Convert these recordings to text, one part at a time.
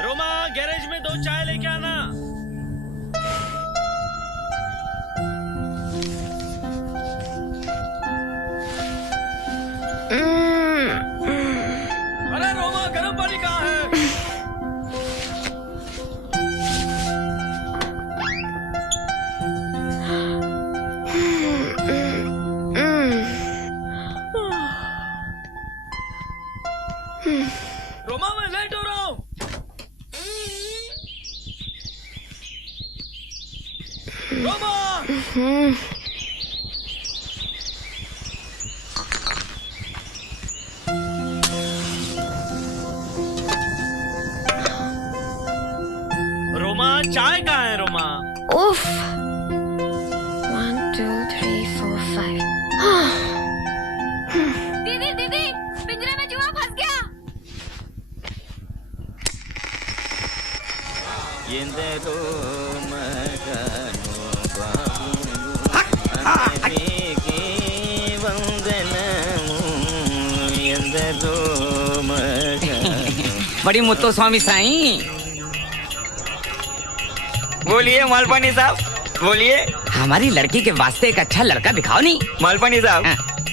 Roma, garage में 2 चाय लेके आना। अरे रोमा, गर्म पानी कहाँ है? रोमा, मैं लेट हो रहा हूँ। रोमा! रोमा, चाय कहाँ है रोमा? उफ। 1 2 3 4 5। दीदी दीदी, पिंजरे में चूहा फंस गया। बड़ी मुत्तो स्वामी साईं। बोलिए मालपानी साहब, बोलिए। हमारी लड़की के वास्ते एक अच्छा लड़का दिखाओ नहीं। मालपानी साहब,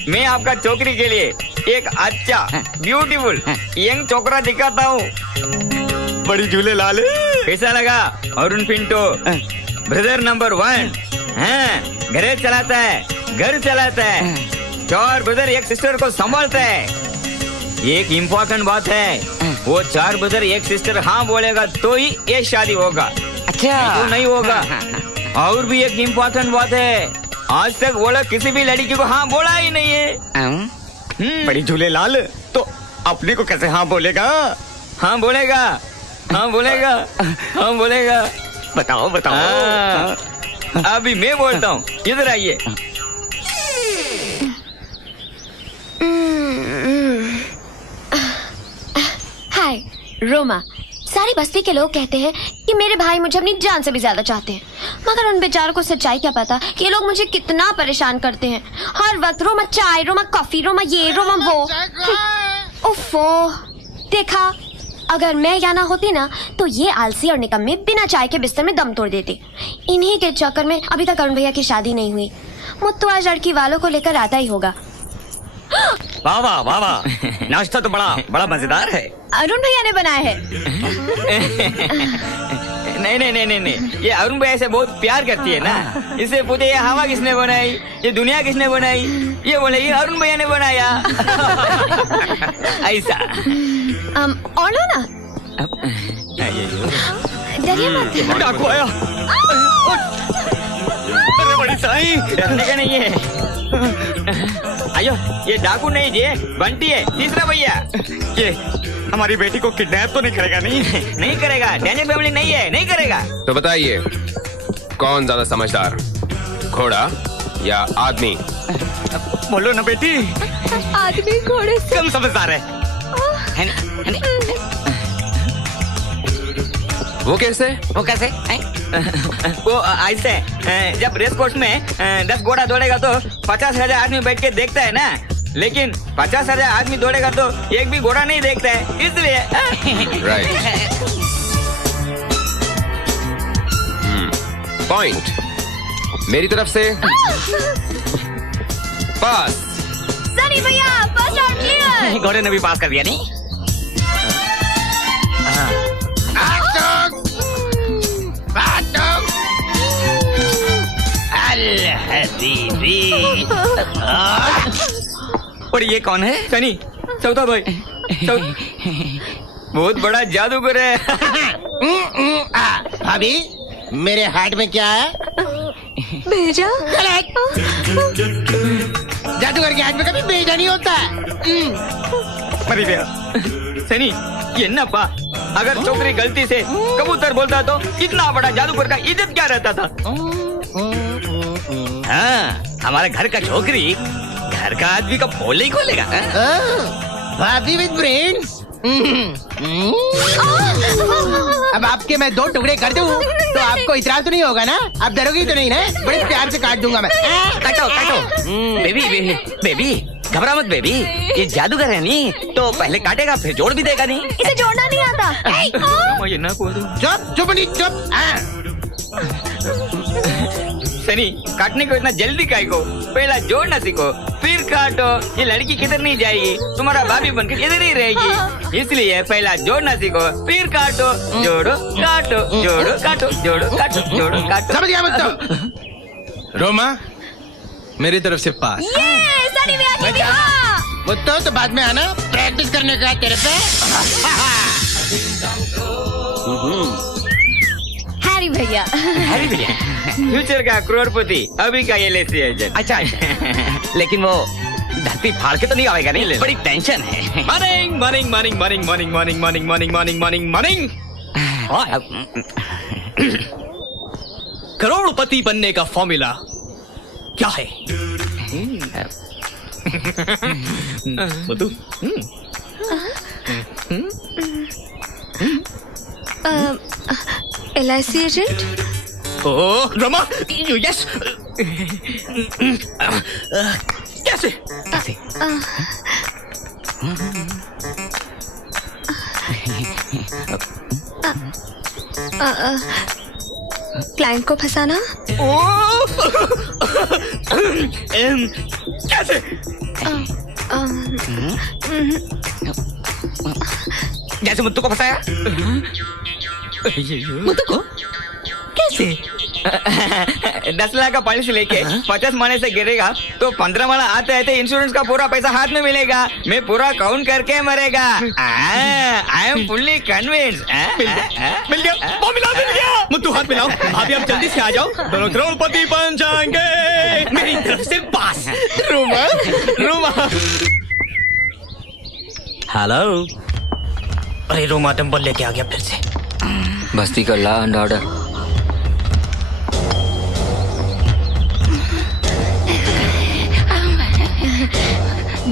मैं आपका छोकरी के लिए एक अच्छा ब्यूटीफुल यंग छोकरा दिखाता हूँ। बड़ी झूले लाल। कैसा लगा? Arun Pinto, brother number 1। घर चलाता है, घर चलाता है। 4 ब्रदर एक सिस्टर को संभालता है। एक इम्पोर्टेंट बात है, वो 4 ब्रदर एक सिस्टर हाँ बोलेगा तो ही ये शादी होगा, अच्छा तो नहीं होगा। और भी एक इम्पोर्टेंट बात है, आज तक वो लोग किसी भी लड़की को हाँ बोला ही नहीं है। बड़ी झूले लाल, तो अपने को कैसे हाँ बोलेगा? हाँ बोलेगा, हाँ बोलेगा, हाँ बोलेगा। बताओ बताओ। अभी मैं बोलता हूँ, इधर आइए। हाय रोमा, सारी बस्ती के लोग कहते हैं कि मेरे भाई मुझे अपनी जान से भी ज्यादा चाहते हैं, मगर उन बेचारों को सच्चाई क्या पता कि ये लोग मुझे कितना परेशान करते हैं। हर वक्त रोमा चाय, रोमा कॉफी, रोमा ये, रोमा वो। उफ़ो, देखा, अगर मैं यहाँ ना होती ना तो ये आलसी और निकम्मे बिना चाय के बिस्तर में दम तोड़ देते। इन्हीं के चक्कर में अभी तक अरुण भैया की शादी नहीं हुई। मुत्तू आज लड़की वालों को लेकर आता ही होगा। वाह वाह वाह वाह, नाश्ता तो बड़ा बड़ा मजेदार है। अरुण भैया ने बनाया है। नहीं नहीं नहीं नहीं, ये अरुण भैया से बहुत प्यार करती है ना, इससे पूछे ये हवा किसने बनाई, ये दुनिया किसने बनाई, ये बोले ये अरुण भैया ने बनाया। ऐसा और लो ना, डरिए मत। डाकू आया। अरे बड़ी साईं, डरने का नहीं है। आयो, ये डाकू नहीं जी, बंटी है, तीसरा भैया। ये हमारी बेटी को किडनैप तो नहीं करेगा? नहीं नहीं करेगा, डैनियल फैमिली नहीं है, नहीं करेगा। तो बताइए, कौन ज्यादा समझदार, घोड़ा या आदमी? बोलो ना बेटी। आदमी घोड़े से कम समझदार है। वो कैसे? वो कैसे? वो ऐसे, जब रेस कोर्स में 10 घोड़ा दौड़ेगा तो 50,000 आदमी बैठ के देखता है ना, लेकिन 50,000 आदमी दौड़ेगा तो एक भी घोड़ा नहीं देखता है, इसलिए। राइट। पॉइंट मेरी तरफ से। पास। सनी भैया, फर्स्ट आउट क्लियर। घोड़े ने भी पास कर दिया नहीं? और ये कौन है? सनी, चौथा भाई, बहुत बड़ा जादूगर है। भाभी, मेरे हार्ट में क्या है? भेजा। जादूगर के हाथ में कभी भेजा नहीं होता है। मरी गया। सनी, ये नपा, अगर छोकरी गलती से कबूतर बोलता तो इतना बड़ा जादूगर का इज्जत क्या रहता था? हाँ, हमारे घर का छोकरी घर का आदमी का पोल ही खोलेगा। भाभी विद ब्रेन्स। अब आपके मैं 2 टुकड़े कर दूं तो आपको इतराज तो नहीं होगा ना? आप डरोगी तो नहीं ना? बड़े प्यार से काट दूंगा मैं। काटो काटो। बेबी बेबी, घबरा मत बेबी, ये जादूगर है नहीं तो पहले काटेगा फिर जोड़ भी देगा नहीं। इसे जोड़ना नहीं आता। ये ना बोलो चुप चुप नहीं चुप। सनी, काटने को इतना जल्दी काहे को? पहला जोड़ना सीखो फिर काटो। ये लड़की किधर नहीं जाएगी, तुम्हारा भाभी बनकर इधर ही रहेगी। इसलिए पहला जोड़ना सीखो फिर काटो। जोड़ो काटो, जोड़ो काटो, जोड़ो काटो, जोड़ो काटो। समझ गया मत तो। रोमा, मेरी तरफ से पास। ये सनी भैया की विवाह। मुत्तो तो बाद में आना प्रैक्टिस करने का तेरे पे। हैरी भैया। हैरी भैया, फ्यूचर का करोड़पति, अभी का एलआईसी एजेंट। अच्छा लेकिन वो धरती फाड़ के तो नहीं आएगा नहीं, बड़ी टेंशन है। Morning morning morning morning morning morning morning morning morning morning morning. करोड़पति बनने का फॉर्मूला क्या है? Madhu, LIC agent. Oh Rama, yes. कैसे? क्लाइंट को फंसाना। कैसे? जैसे मुत्तू को फंसाया। मुत्तू को कैसे? 10 लाख का पॉलिसी लेके 50 माले से गिरेगा तो 15 माला आते आते इंश्योरेंस का पूरा पैसा हाथ में मिलेगा। मैं पूरा काउंट करके मरेगा। I am fully convinced. मिल गया, वो मिल गया। मुत्तू हाथ मिलाओ, अभी आप जल्दी से आ जाओ, दोनों करोड़पति बन जाएंगे मेरी तरफ से पास। रोमा रोमा। हेलो। अरे रोमा डंबल लेके आ गया फिर से। बस्ती का लॉ एंड ऑर्डर।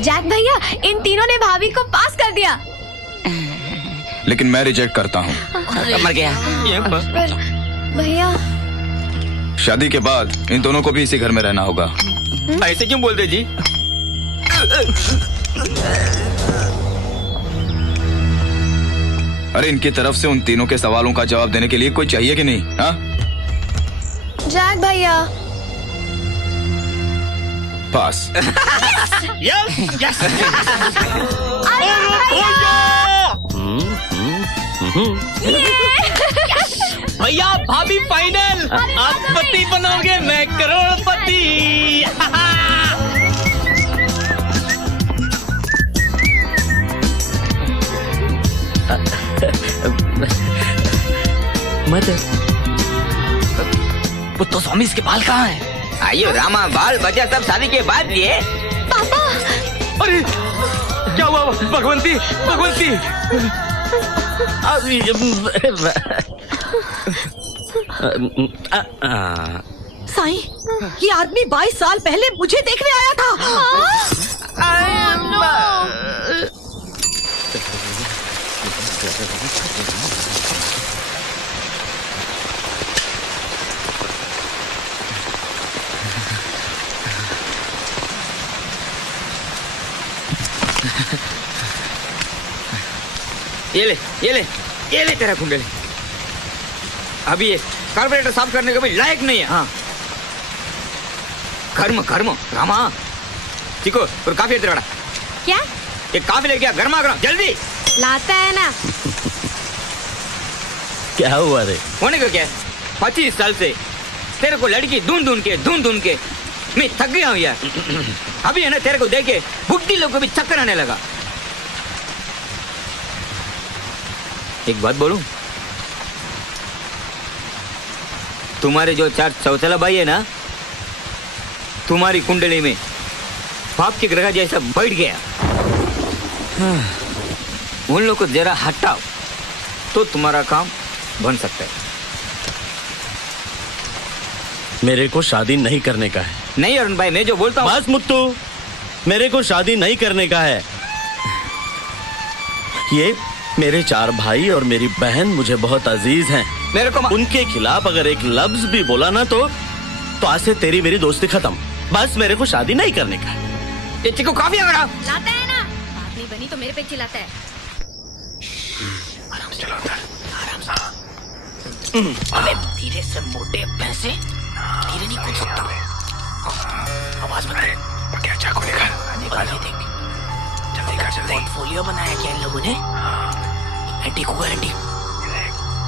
जैक भैया, इन तीनों ने भाभी को पास कर दिया। लेकिन मैं रिजेक्ट करता हूँ। मर गया। भैया, शादी के बाद इन दोनों को भी इसी घर में रहना होगा। ऐसे क्यों बोलते जी? अरे इनकी तरफ से उन तीनों के सवालों का जवाब देने के लिए कोई चाहिए कि नहीं? हाँ? जैक भैया। पास। Yes yes. भैया भाभी फाइनल, आप पति बनोगे, मैं करोड़पति। मदर, पुत्तो स्वामी इसके बाल कहाँ हैं? आइयो रामा, बाल बचा सब शादी के बाद लिए। पापा। अरे क्या हुआ? भगवंती भगवंती। साईं, ये आदमी 22 साल पहले मुझे देखने आया था। ये ले ये ले ये ले तेरा कुंडली। अभी ये कार्बोरेटर साफ करने का भी लायक नहीं है। हाँ, कर्म कर्म रामा। ठीक हो, और काफी तेरा क्या? एक काफी ले गया, गर्मा गर्म जल्दी लाता है ना। क्या हुआ रे? होने को क्या? 25 साल से तेरे को लड़की ढूंढ ढूंढ के मैं थक गया हूँ यार। अभी है ना, तेरे को देख के बुढ़ी लोग को भी चक्कर आने लगा। एक बात बोलूं, तुम्हारे जो 4 चौथला भाई है ना, तुम्हारी कुंडली में पाप के ग्रह जैसा बैठ गया। उन लोग को जरा हटाओ तो तुम्हारा काम बन सकता है। मेरे को शादी नहीं करने का है। नहीं अरुण भाई, मैं जो बोलता हूँ। बस मुत्तू, मेरे को शादी नहीं करने का है। ये मेरे 4 भाई और मेरी बहन मुझे बहुत अजीज हैं। मेरे को उनके खिलाफ अगर एक लफ्ज भी बोला ना तो आज से तेरी मेरी दोस्ती खत्म। बस मेरे को शादी नहीं करने का है। ये चिकू कॉफी वगैरह लाता है ना, बात नहीं बनी तो मेरे पे चिल्लाता है। अबे धीरे से मोटे पैसे, धीरे नहीं कूद सकता। आवाज मत दे। क्या चाकू निकाल निकाल ये देख। जल्दी कर जल्दी। पोर्टफोलियो बनाया क्या इन लोगों ने? एंटीक हुआ एंटीक।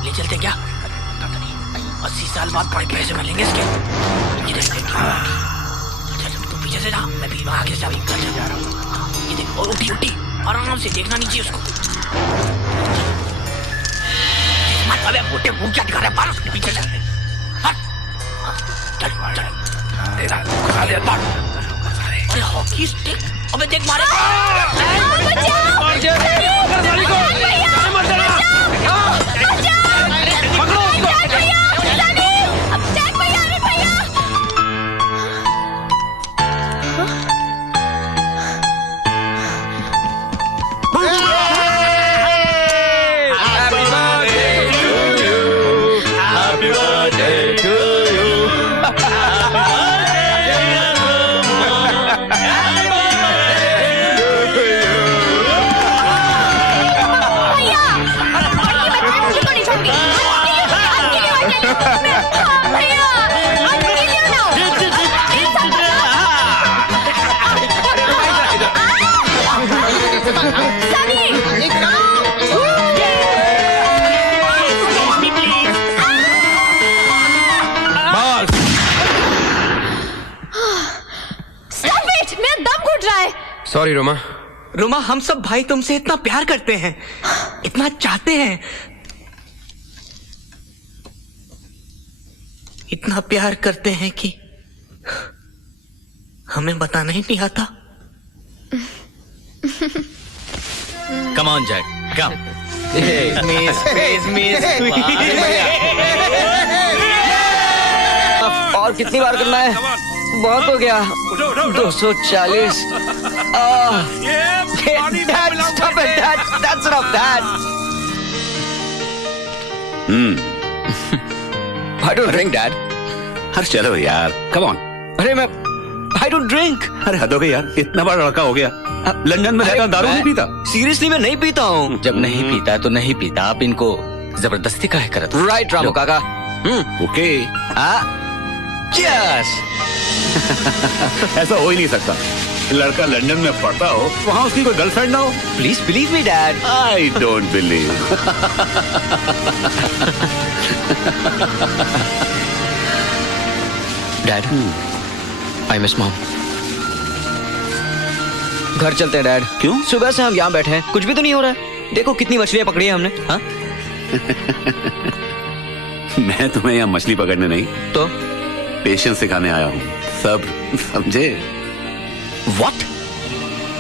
ले चलते क्या? 80 साल बाद बड़े पैसे मिलेंगे इसके। ये देख एंटीक। चल तू पीछे से जा, मैं भी आगे से जा रहा हूँ। ये देख और उठी उठी, आराम से देखना नहीं चाहिए उसको। अबे मोटे मुंह क्या दिखा रहा है? मार उसके पीछे चल। चल चल। अरे हॉकी स्टिक, अबे देख मारे। सॉरी रोमा। रोमा, हम सब भाई तुमसे इतना प्यार करते हैं, इतना चाहते हैं, इतना प्यार करते हैं कि हमें बताना ही नहीं आता। कम ऑन जैक, कम। और कितनी बार करना है? बहुत हो गया। 240। I don't drink, Dad. हर चलो यार, कम ऑन। अरे मैं I don't drink. अरे हद हो गई यार, इतना बड़ा लड़का हो गया, लंदन में रहता दारू नहीं पीता। सीरियसली मैं नहीं पीता हूँ। जब नहीं पीता है तो नहीं पीता, आप इनको जबरदस्ती काहे करत हो? राइट रामू काका। ओके। Cheers. ऐसा हो ही नहीं सकता। लड़का लंदन में पढ़ता हो, वहाँ उसकी कोई गर्लफ्रेंड ना हो। Please believe me, Dad. I don't believe. Dad, I miss mom. घर चलते हैं डैड। क्यों? सुबह से हम यहाँ बैठे हैं, कुछ भी तो नहीं हो रहा है। देखो कितनी मछलियाँ पकड़ी है हमने। हाँ? मैं तुम्हें यहाँ मछली पकड़ने नहीं तो पेशेंस सिखाने आया हूँ। सब समझे? What?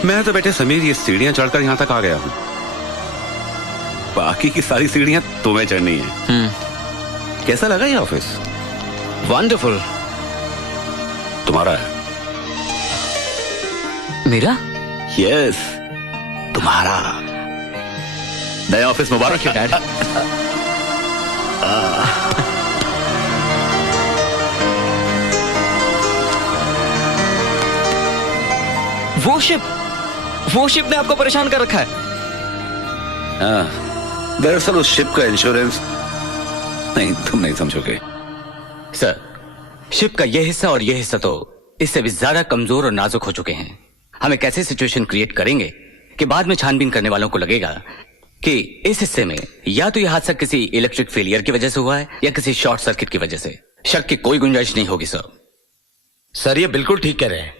मैं तो बेटे समीर ये सीढ़ियाँ चढ़कर यहाँ तक आ गया हूँ। बाकी की सारी सीढ़ियाँ तुम्हें चढ़नी है। कैसा लगा ये ऑफिस? Wonderful. तुम्हारा है? मेरा? यस, तुम्हारा। नया ऑफिस मुबारक है डैड। वो शिप ने आपको परेशान कर रखा है। दरअसल उस शिप का इंश्योरेंस नहीं, तुम नहीं समझोगे। सर, शिप का यह हिस्सा और यह हिस्सा तो इससे भी ज्यादा कमजोर और नाजुक हो चुके हैं। हम एक ऐसी सिचुएशन क्रिएट करेंगे कि बाद में छानबीन करने वालों को लगेगा कि इस हिस्से में या तो यह हादसा किसी इलेक्ट्रिक फेलियर की वजह से हुआ है या किसी शॉर्ट सर्किट की वजह से। शक की कोई गुंजाइश नहीं होगी सर। सर ये बिल्कुल ठीक कह रहे हैं।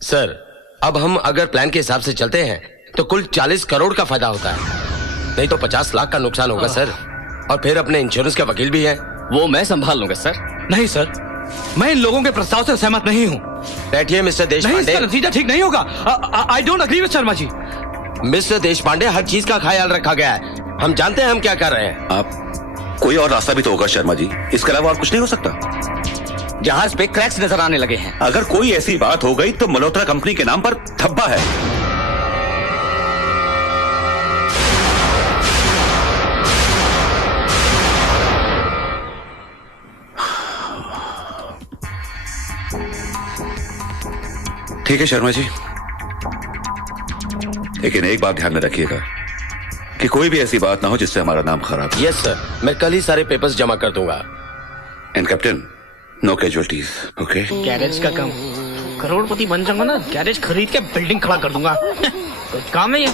सर अब हम अगर प्लान के हिसाब से चलते हैं तो कुल 40 करोड़ का फायदा होता है, नहीं तो 50 लाख का नुकसान होगा सर। और फिर अपने इंश्योरेंस के वकील भी हैं। वो मैं संभाल लूंगा सर। नहीं सर, मैं इन लोगों के प्रस्ताव से सहमत नहीं हूँ। बैठिए मिस्टर नहीं, देशपांडे। इसका नतीजा ठीक नहीं होगा। I don't agree with Sharma ji. Mister Deshpande, हर चीज का ख्याल रखा गया है। हम जानते हैं हम क्या कर रहे हैं। आप कोई और रास्ता भी तो होगा शर्मा जी, इसके अलावा और कुछ नहीं हो सकता। जहाज पे क्रैक्स नजर आने लगे हैं। अगर कोई ऐसी बात हो गई तो मल्होत्रा कंपनी के नाम पर धब्बा है। ठीक है शर्मा जी, लेकिन एक बात ध्यान में रखिएगा कि कोई भी ऐसी बात ना हो जिससे हमारा नाम खराब हो। यस सर, मैं कल ही सारे पेपर्स जमा कर दूंगा। And captain, no casualties, okay? Garage का काम, करोड़पति बन जाऊंगा ना, गैरेज खरीद के बिल्डिंग खड़ा कर दूंगा। कोई काम है ये?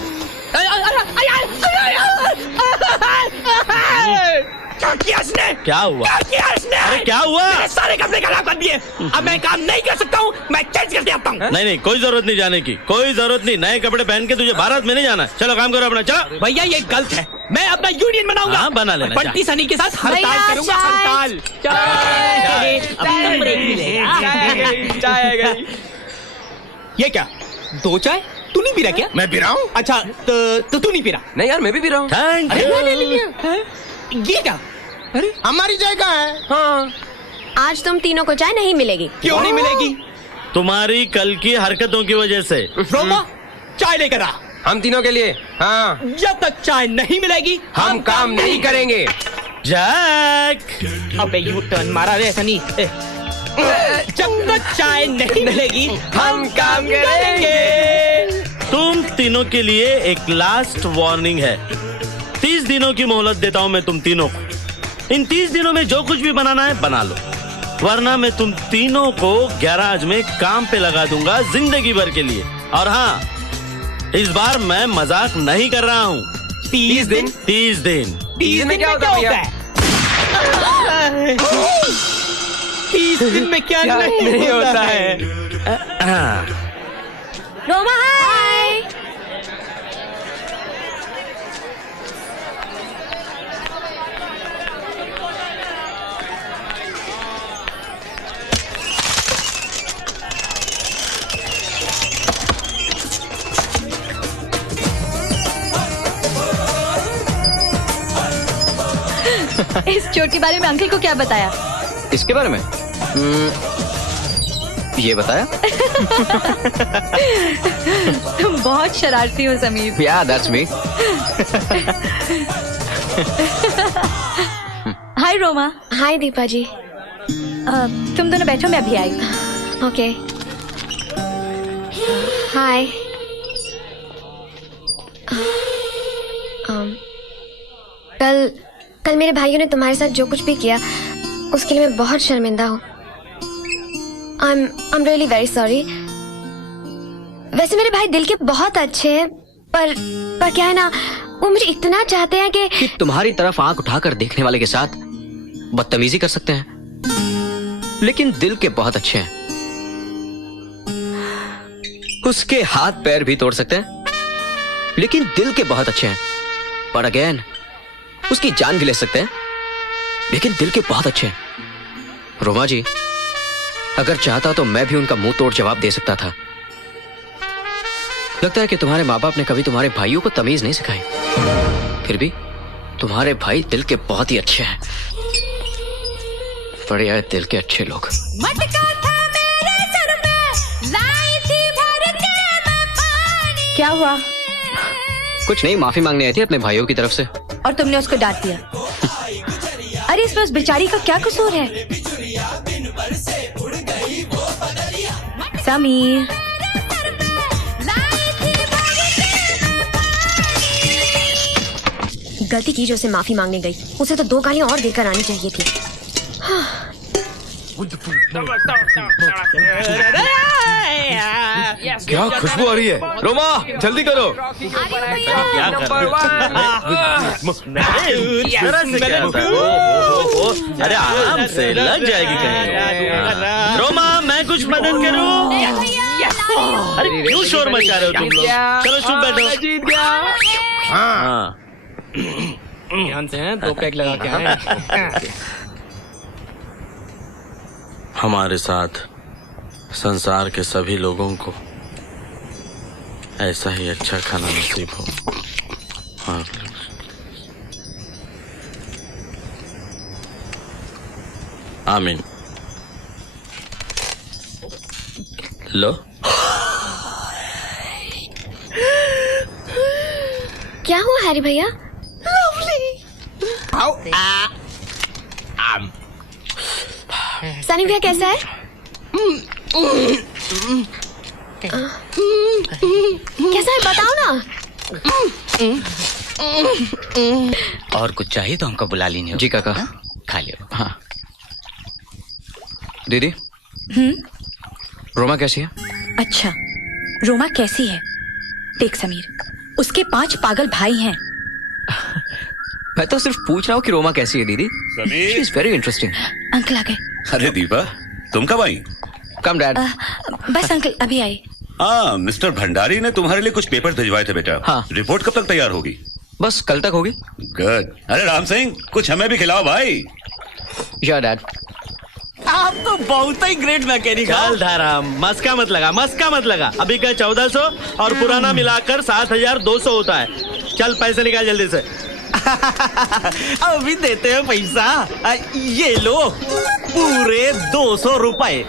क्या किया इसने? क्या हुआ? क्या किया इसने? अरे क्या हुआ? मेरे सारे कपड़े खराब कर दिए। अब मैं काम नहीं कर सकता हूँ, मैं चेंज करके आता हूँ। नहीं नहीं, कोई जरूरत नहीं जाने की, कोई जरूरत नहीं। नए कपड़े पहन के तुझे भारत में नहीं जाना। चलो काम करो अपना, चलो। भैया ये गलत है, मैं अपना यूनियन बनाऊंगा। हाँ, बना लेना। बंटी सनी के साथ हड़ताल करूंगा, हड़ताल। चाय। ये क्या, 2 चाय? तू नहीं पी रहा क्या? मैं पी रहा हूँ। अच्छा तो तू नहीं पी रहा? नहीं यार, मैं भी पी रहा हूँ। थैंक अरे यू। मैंने ले लिया। ये क्या? अरे हमारी जगह है। हाँ, आज तुम तीनों को चाय नहीं मिलेगी। क्यों नहीं मिलेगी? तुम्हारी कल की हरकतों की वजह से। रोमा, चाय लेकर आ। हम तीनों के लिए। हाँ, जब तक चाय नहीं मिलेगी हम काम नहीं करेंगे। जैक, अबे यू टर्न मारा रे सनी। जब तक चाय नहीं मिलेगी हम काम करेंगे। तुम तीनों के लिए एक लास्ट वार्निंग है। 30 दिनों की मोहलत देता हूं मैं तुम तीनों को। इन 30 दिनों में जो कुछ भी बनाना है बना लो, वरना मैं तुम तीनों को गैराज में काम पे लगा दूंगा जिंदगी भर के लिए। और हाँ, इस बार मैं मजाक नहीं कर रहा हूँ। 30 दिन? 30 दिन। 30 दिन क्या होता है? 30 दिन में क्या नहीं होता है? रोमा हाय। इस चोट के बारे में अंकल को क्या बताया? इसके बारे में ये बताया? तुम बहुत शरारती हो समीर। Yeah, that's me. हाय रोमा। हाय दीपा जी। तुम दोनों बैठो, मैं अभी आई। ओके। हाय। कल मेरे भाइयों ने तुम्हारे साथ जो कुछ भी किया उसके लिए मैं बहुत शर्मिंदा हूँ। I'm really very sorry। वैसे मेरे भाई दिल के बहुत अच्छे हैं, पर क्या है ना, वो मुझे इतना चाहते हैं कि तुम्हारी तरफ आंख उठाकर देखने वाले के साथ बदतमीजी कर सकते हैं, लेकिन दिल के बहुत अच्छे हैं। उसके हाथ पैर भी तोड़ सकते हैं, लेकिन दिल के बहुत अच्छे हैं। पर अगेन, उसकी जान भी ले सकते हैं, लेकिन दिल के बहुत अच्छे हैं। रोमा जी, अगर चाहता तो मैं भी उनका मुंह तोड़ जवाब दे सकता था। लगता है कि तुम्हारे माँ बाप ने कभी तुम्हारे भाइयों को तमीज नहीं सिखाई, फिर भी तुम्हारे भाई दिल के बहुत ही अच्छे हैं। बड़े आए दिल के अच्छे लोग। क्या हुआ? कुछ नहीं, माफी मांगने आई थी अपने भाइयों की तरफ से। और तुमने उसको डांट दिया? अरे इस बस बेचारी का क्या कसूर है? समीर, गलती की जो उसे माफी मांगने गई, उसे तो 2 गालियां और देकर आनी चाहिए थी। क्या खुशबू आ रही है? रोमा, जल्दी करो। क्या अरे आराम से, लग जाएगी कहीं। रोमा, मैं कुछ मदद करूं? अरे क्यों शोर मचा रहे हो तुम लोग? चलो चुप बैठो। जीत गया। हाँ, ध्यान से हैं, 2 पैक लगा के आए। हमारे साथ संसार के सभी लोगों को ऐसा ही अच्छा खाना नसीब हो। हाँ। आमीन। लो। क्या हुआ हैरी भैया? सनी भैया कैसा है? कैसा है बताओ ना। और कुछ चाहिए तो हमको बुला लीजिए। जी काका। खा लियो। हाँ दीदी। रोमा कैसी है? अच्छा, रोमा कैसी है? देख समीर, उसके 5 पागल भाई हैं। मैं तो सिर्फ पूछ रहा हूँ कि रोमा कैसी है दीदी। Sameer. She is very interesting। Uncle आ गए। अरे दीपा, तुम कब आई? कम डैड। बस अंकल अभी आए। हाँ, मिस्टर भंडारी ने तुम्हारे लिए कुछ पेपर भिजवाए थे बेटा। हाँ। रिपोर्ट कब तक तैयार होगी? बस कल तक होगी। गुड। अरे राम सिंह, कुछ हमें भी खिलाओ भाई। या डैड। आप तो बहुत ही ग्रेट मैकेनिक हो। चल धारा, मस्का मत लगा। अभी का 1400 और पुराना मिलाकर 7200 होता है। चल पैसे निकाल जल्दी से। अभी देते हैं पैसा। ये लो पूरे 200 रुपए।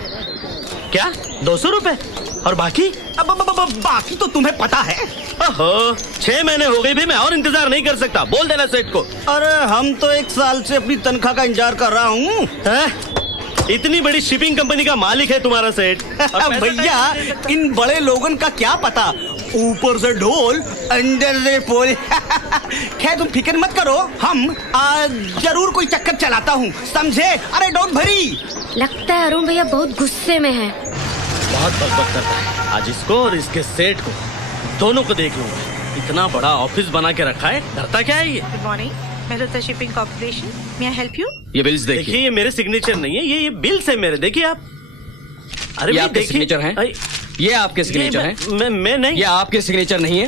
क्या 200 रुपए? और बाकी? बाकी तो तुम्हें पता है। ओहो, 6 महीने हो गए भी, मैं और इंतजार नहीं कर सकता। बोल देना सेठ को। अरे हम तो 1 साल से अपनी तनख्वाह का इंतजार कर रहा हूँ। इतनी बड़ी शिपिंग कंपनी का मालिक है तुम्हारा सेठ। भैया इन बड़े लोगों का क्या पता, ऊपर से ढोल अंदर से पोल। खैर तुम फिक्र मत करो, हम जरूर कोई चक्कर चलाता हूँ, समझे? अरे डोंट वरी। लगता है अरुण भैया बहुत गुस्से में हैं। बहुत बकबक करता है। आज इसको और इसके सेठ को दोनों को देख लूंगा। इतना बड़ा ऑफिस बना के रखा है, डरता क्या है ये? Good morning, Mehta shipping corporation, may I help you? ये बिल्स देखिए, ये मेरे सिग्नेचर नहीं है, ये बिल्स है मेरे। देखिए आप। अरे ये आपके सिग्नेचर हैं? ये आपके सिग्नेचर हैं? मैं नहीं। ये आपके सिग्नेचर नहीं है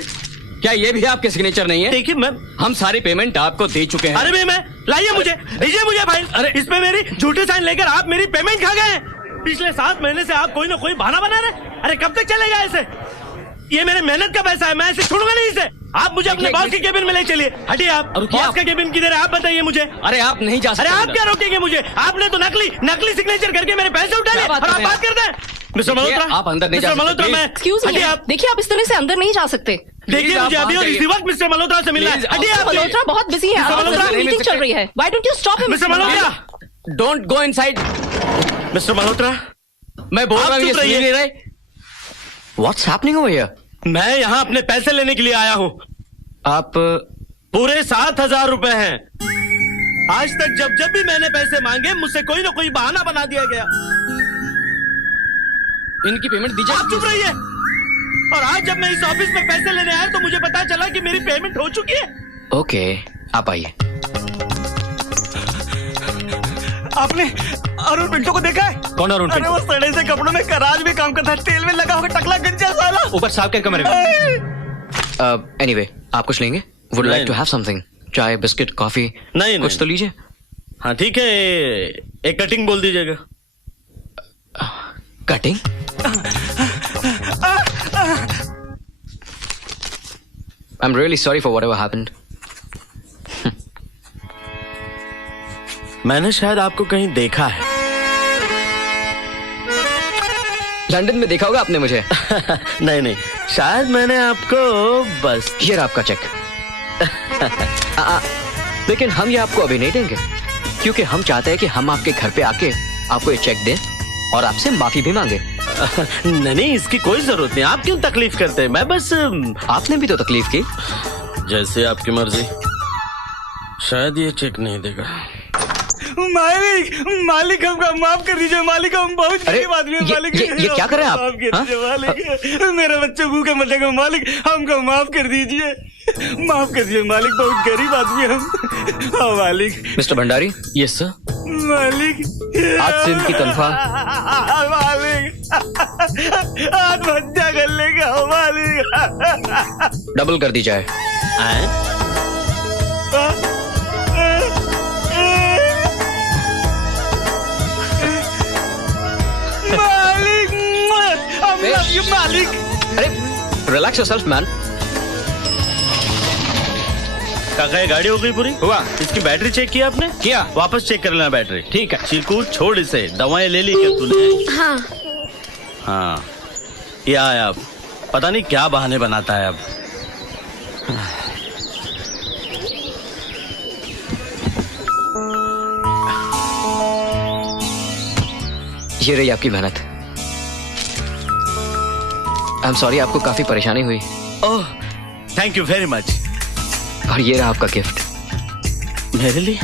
क्या? ये भी आपके सिग्नेचर नहीं है? देखिए मैं, हम सारी पेमेंट आपको दे चुके हैं। अरे मैं लाइए मुझे, दीजिए मुझे फाइल। अरे इसमें मेरी झूठे साइन लेकर आप मेरी पेमेंट खा गए। पिछले 7 महीने से आप कोई ना कोई बहाना बना रहे। अरे कब तक चलेगा ऐसे? ये मेरे मेहनत का पैसा है, मैं ऐसे छोड़ूंगा नहीं इसे। आप मुझे अपने बॉस के केबिन में ले चलिए। हटिए आप। बॉस का केबिन किधर है आप बताइए मुझे। अरे आप नहीं जा सकते। अरे आप क्या रोकेंगे मुझे? आपने तो नकली सिग्नेचर करके मेरे पैसे उठा लिए और आप बात करते हैं। मिस्टर मल्होत्रा, आप अंदर नहीं जा सकते। मल्होत्रा, मैं एक्सक्यूज मी, देखिए आप इस तरह से अंदर नहीं जा सकते। देखिए मुझे अभी और इसी वक्त मिस्टर मल्होत्रा से मिलना है। हटिए आप। मल्होत्रा बहुत बिजी है, मीटिंग चल रही है। Why don't you stop him? Mister Malhotra, don't go inside. Mister Malhotra, मैं बोल रहा हूँ, ये सुन नहीं रहे। What's happening over here? मैं यहाँ अपने पैसे लेने के लिए आया हूँ। आप पूरे 7000 रुपए हैं। आज तक जब भी मैंने पैसे मांगे मुझसे कोई ना कोई बहाना बना दिया गया। इनकी पेमेंट दीजिए। आप चुप रहिए। और आज जब मैं इस ऑफिस में पैसे लेने आया तो मुझे पता चला कि मेरी पेमेंट हो चुकी है। ओके, आप आइए। आपने अरुण पिंटो को देखा है? कौन अरुण पिंटो? अरे वो सड़े से कपड़ों में कराज में काम करता है, तेल में लगा होगा, टकला गंजा साला। ऊपर साहब के कमरे में। एनीवे, आप कुछ लेंगे? Would like to have something? चाय, बिस्किट, कॉफी? नहीं, कुछ तो लीजिए। हाँ ठीक है, एक कटिंग बोल दीजिएगा। Cutting? I am really sorry for whatever happened. मैंने शायद आपको कहीं देखा है। लंदन में देखा होगा आपने मुझे। नहीं, शायद मैंने आपको बस। ये आपका चेक। लेकिन हम ये आपको अभी नहीं देंगे, क्योंकि हम चाहते हैं कि हम आपके घर पे आके आपको ये चेक दें और आपसे माफी भी मांगे। नहीं, इसकी कोई जरूरत नहीं। आप क्यों तकलीफ करते हैं? मैं बस। आपने भी तो तकलीफ की। जैसे आपकी मर्जी। शायद ये चेक नहीं देगा। मालिक हमको माफ कर दीजिए। मालिक, हम बहुत गरीब आदमी हैं। मालिक, ये क्या कर रहे हैं आप? माफ कर दीजिए मालिक। मेरे बच्चे भूखे मरेंगे मालिक, हमको माफ कर दीजिए। माफ कर दीजिए मालिक, बहुत गरीब आदमी हम। हाँ मालिक। मिस्टर भंडारी। Yes sir. मालिक, आज से इनकी तनख्वाह। मालिक, आत्महत्या कर लेगा मालिक। डबल कर दी जाए। मालिक, अरे रिलैक्स योरसेल्फ मैन। काका, ये गाड़ी हो गई पूरी? हुआ। इसकी बैटरी चेक किया आपने? किया। वापस चेक कर लेना बैटरी। ठीक है। चीकू छोड़ इसे। दवाएं ले ली क्या तूने? हाँ, ये आया। अब पता नहीं क्या बहाने बनाता है अब। ये रही आपकी मेहनत। आई एम सॉरी, आपको काफी परेशानी हुई। Oh thank you very much. और ये रहा आपका गिफ्ट। मेरे लिए?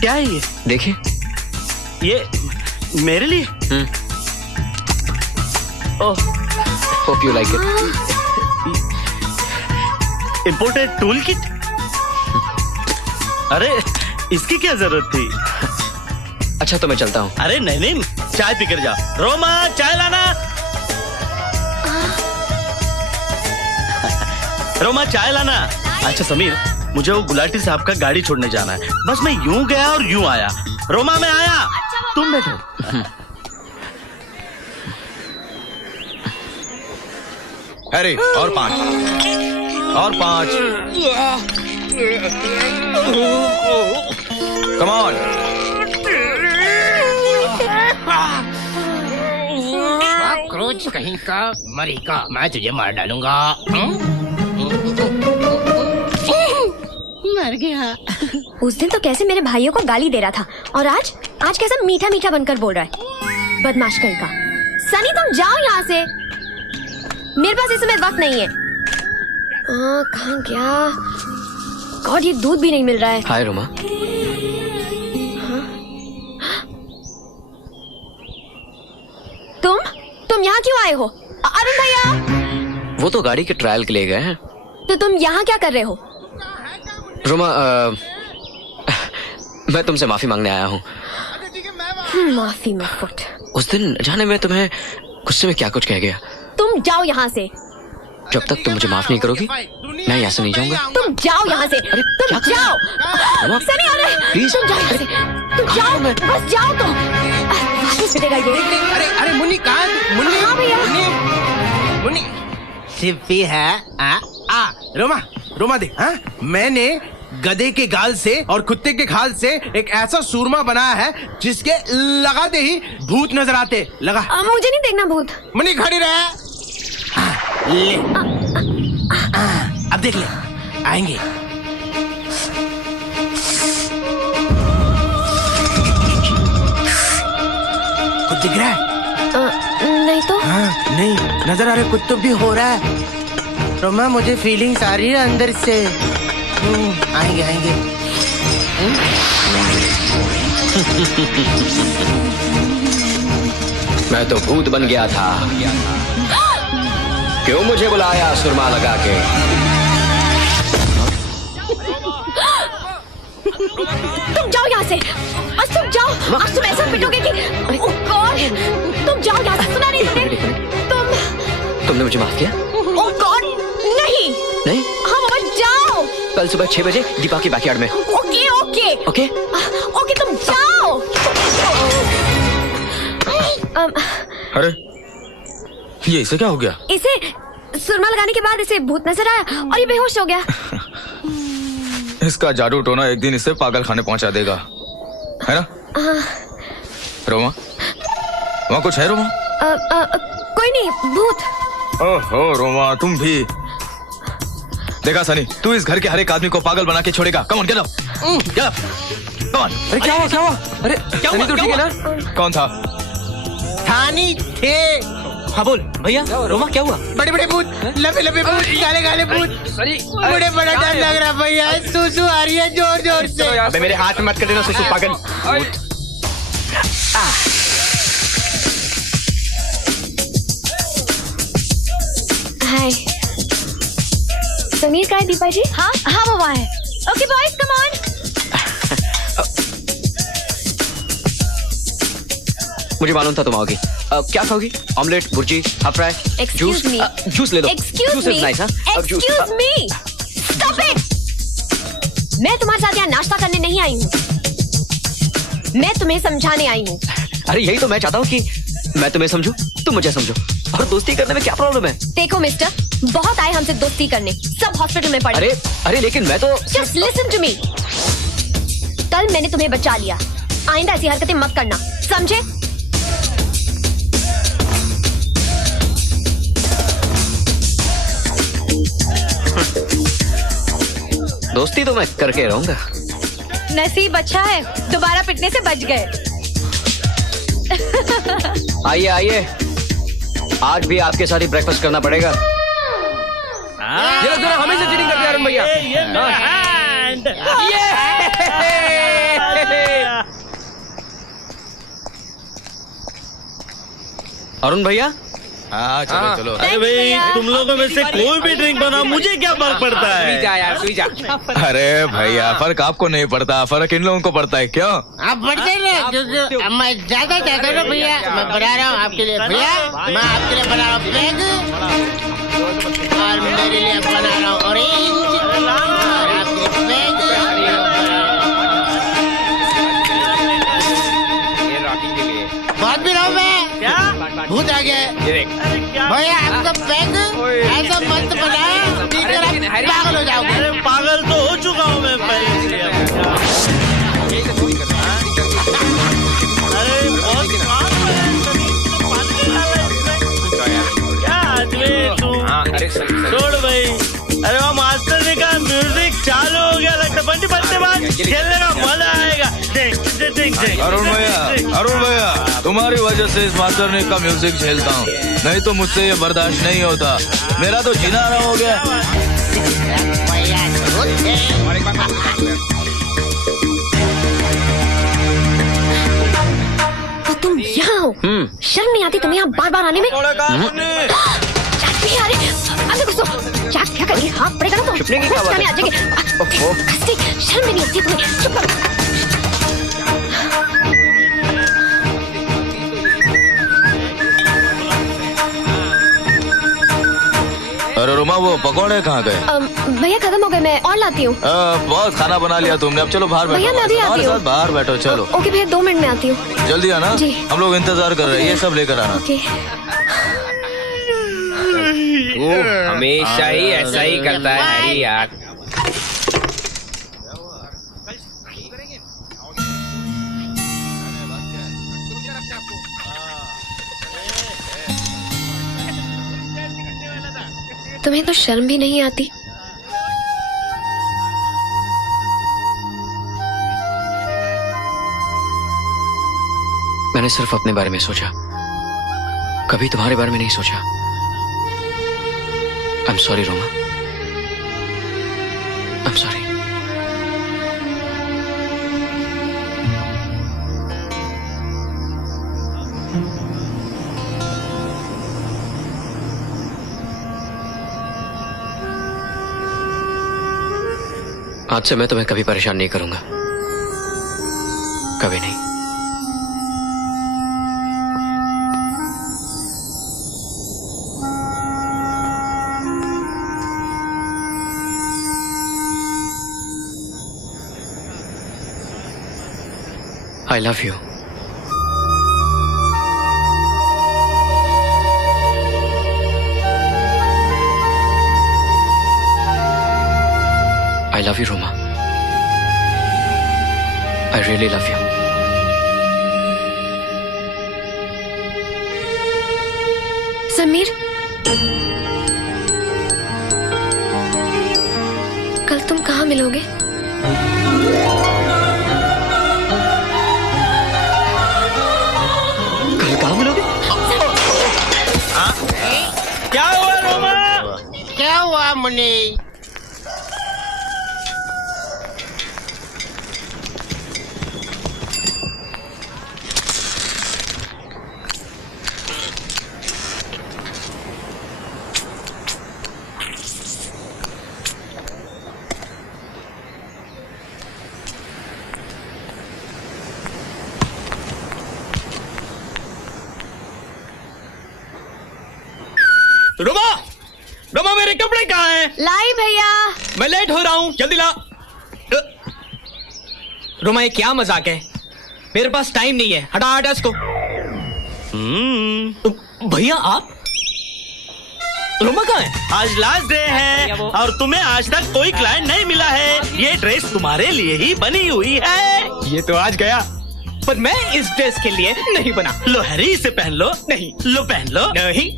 क्या है ये? देखिए। ये मेरे लिए? Oh, hope you like it. Imported tool kit? अरे इसकी क्या जरूरत थी? अच्छा तो मैं चलता हूँ। अरे नहीं नहीं, चाय पीकर जा। रोमा चाय लाना। रोमा चाय लाना। अच्छा समीर, मुझे वो गुलाटी साहब का गाड़ी छोड़ने जाना है। बस मैं यूं गया और यूं आया। रोमा मैं आया, तुम बैठो। अरे और 5 और 5। Come on. क्रोच कहीं का मरी का, मैं तुझे मार डालूंगा। मर गया। उस दिन तो कैसे मेरे भाइयों को गाली दे रहा था, और आज कैसा मीठा मीठा बनकर बोल रहा है। बदमाश कहीं का। सनी तुम जाओ यहाँ से, मेरे पास इस समय वक्त नहीं है। कहाँ गया? गॉड, ये दूध भी नहीं मिल रहा है। हाय रोमा। तुम यहाँ क्यों आए हो? अरुण भैया। वो तो गाड़ी के ट्रायल के लिए गए हैं। तो तुम यहाँ क्या कर रहे हो? रोमा, मैं तुमसे माफी मांगने आया हूँ। माफी मत फुट। उस दिन जाने में तुम्हें गुस्से में क्या कुछ कह गया। तुम जाओ यहाँ से। जब तक तुम मुझे माफ नहीं करोगी मैं यहाँ से नहीं जाऊंगा। तुम जाओ यहाँ से। तुम जाओ। सनी आ रहे। प्लीज तुम जाओ यहाँ से। तुम जाओ, बस जाओ तुम। वापस मिलेगा ये। अरे मुन्नी कहाँ? मुन्नी। हाँ भैया। मुन्नी सिप्पी है। रोमा देख, हाँ मैंने गधे के गाल से और कुत्ते के खाल से एक ऐसा सूरमा बनाया है जिसके लगाते ही भूत नजर आते। लगा। मुझे नहीं देखना भूत। मुन्नी खड़ी रहे। ले। अब देख ले, आएंगे। कुछ दिख रहा है? नहीं तो। हाँ, नहीं नजर आ रहा, कुछ तो भी हो रहा है। रोमा मुझे फीलिंग्स आ रही है अंदर से। आएंगे आएंगे। मैं तो भूत बन गया था। क्यों मुझे बुलाया सुरमा लगा के? तुम जाओ यहाँ से, बस तुम जाओ। आज तुम ऐसा पिटोगे कि ओह गॉड। तुम जाओ यहाँ से। सुना नहीं तुमने? तुमने मुझे माफ किया? ओह गॉड, नहीं। नहीं? हाँ बाबा जाओ। कल सुबह 6 बजे दीपा के बैकयार्ड में। ओके ओके ओके ओके, तुम जाओ। अरे ये इसे क्या हो गया? इसे सुरमा लगाने के बाद इसे भूत नजर आया और ये बेहोश हो गया। इसका जादू टोना एक दिन इसे पागल खाने पहुंचा देगा, है ना? रोमा, वहाँ कुछ है रोमा? कोई नहीं, भूत। ओहो रोमा, तुम भी। देखा सनी, तू इस घर के हर एक आदमी को पागल बना के छोड़ेगा। Come on, get up, get up, come on. अरे क्या हुआ? अरे क्या हुआ? तो ठीक है ना? कौन था? थानी थे। हाँ बोल भैया। रोमा क्या हुआ? बड़े बड़े भूत, लंबे लंबे भूत, काले काले भूत। बड़े बड़ा डर लग रहा भैया। सुसु आ रही है जोर जोर से। अबे मेरे हाथ में मत कर देना सुसु, पागल। हाय समीर, का है दीपा जी? हाँ वो वहाँ है। Okay boys, come on. मुझे मालूम था तुम आओगी। क्या खाओगी? Omelette, bhurji, half fry, juice? Juice ले लो। Excuse me. Stop it. मैं तुम्हारे साथ यहाँ नाश्ता करने नहीं आई हूँ, मैं तुम्हें समझाने आई हूँ। अरे यही तो मैं चाहता हूँ कि मैं तुम्हें समझूं, तुम मुझे समझो। और दोस्ती करने में क्या प्रॉब्लम है? देखो मिस्टर, बहुत आए हमसे दोस्ती करने, सब हॉस्पिटल में पड़े। अरे लेकिन मैं तो Just listen to me. कल मैंने तुम्हें बचा लिया, आइंदा ऐसी हरकतें मत करना, समझे? दोस्ती तो मैं करके रहूंगा। नसीब अच्छा है, दोबारा पिटने से बच गए। आइए आइए, आज भी आपके साथ ही ब्रेकफास्ट करना पड़ेगा। ये लोग दोनों हमेशा चीटिंग करते हैं अरुण भैया। ये मेरा हैंड। अरुण भैया हाँ चलो चलो। अरे भाई तुम लोगों में से कोई भी ड्रिंक बनाओ, मुझे क्या फर्क पड़ता है? तू जा यार, तू जा। अरे भैया फर्क आपको नहीं पड़ता, फर्क इन लोगों को पड़ता है। क्यों आप बढ़ते रहे, क्योंकि मैं ज्यादा चाहता हूँ भैया। मैं बना रहा हूँ आपके लिए भैया, मैं आपके लिए बना रहा हूँ बैग और मेरे लिए बना रहा हूँ ऑरेंज और आपके लिए बैग। ये रॉकिंग के लिए बहुत भी रहा हूँ मैं, क्या भूत आ गया। ये देख भैया आपका बैग ऐसा मस्त बनाया, पीकर आप पागल हो जाओगे। अरे पागल तो हो चुका हूँ मैं पहले से। अरे बहुत क्या आदमी तू? छोड़ भाई। अरे वो मास्टर जी का म्यूजिक चालू हो गया, लगता बंटी बंटी बात खेलने का मजा आएगा। अरुण भैया तुम्हारी वजह से इस मास्टर ने का म्यूजिक झेलता हूँ, नहीं तो मुझसे ये बर्दाश्त नहीं होता। मेरा तो जीना आराम हो गया। तो तुम यहाँ हो? शर्म नहीं आती तुम्हें यहाँ बार बार आने में? अरे कुछ क्या क्या करेंगे? हाँ पड़ेगा ना तो छुपने की क्या बात है? आ जाएंगे। शर्म भी नहीं आती तुम्हें? चुप करो। अरे रुमा वो पकौड़े कहाँ गए? भैया खत्म हो गए, मैं और लाती हूँ। बहुत खाना बना लिया तुमने, अब चलो बाहर बैठो। भैया मैं अभी आती हूँ। बाहर बैठो चलो। ओके भैया 2 मिनट में आती हूँ। जल्दी आना, जी। हम लोग इंतजार कर रहे हैं, ये सब लेकर आना। ओके। तू हमेशा ही ऐसा ही करता है हैरी यार। तुम्हें तो शर्म भी नहीं आती? मैंने सिर्फ अपने बारे में सोचा, कभी तुम्हारे बारे में नहीं सोचा। I am sorry Roma, I am sorry. आज से मैं तुम्हें कभी परेशान नहीं करूंगा, कभी नहीं। I love you. I love you, Roma. I really love you. Sameer, कल तुम कहाँ मिलोगे? कल कहाँ मिलोगे? क्या हुआ रोमा? क्या हुआ मुन्नी? रोमा, रोमा मेरे कपड़े कहाँ हैं? लाई भैया। मैं लेट हो रहा हूँ, जल्दी ला। रोमा ये क्या मजाक है? मेरे पास टाइम नहीं है, हटा हटा इसको। भैया आप? रोमा कहाँ है? आज लास्ट डे है और तुम्हें आज तक कोई क्लाइंट नहीं मिला है। ये ड्रेस तुम्हारे लिए ही बनी हुई है। ये तो आज गया, पर मैं इस ड्रेस के लिए नहीं बना। लो हैरी इसे पहन लो। नहीं। लो पहन लो। नहीं।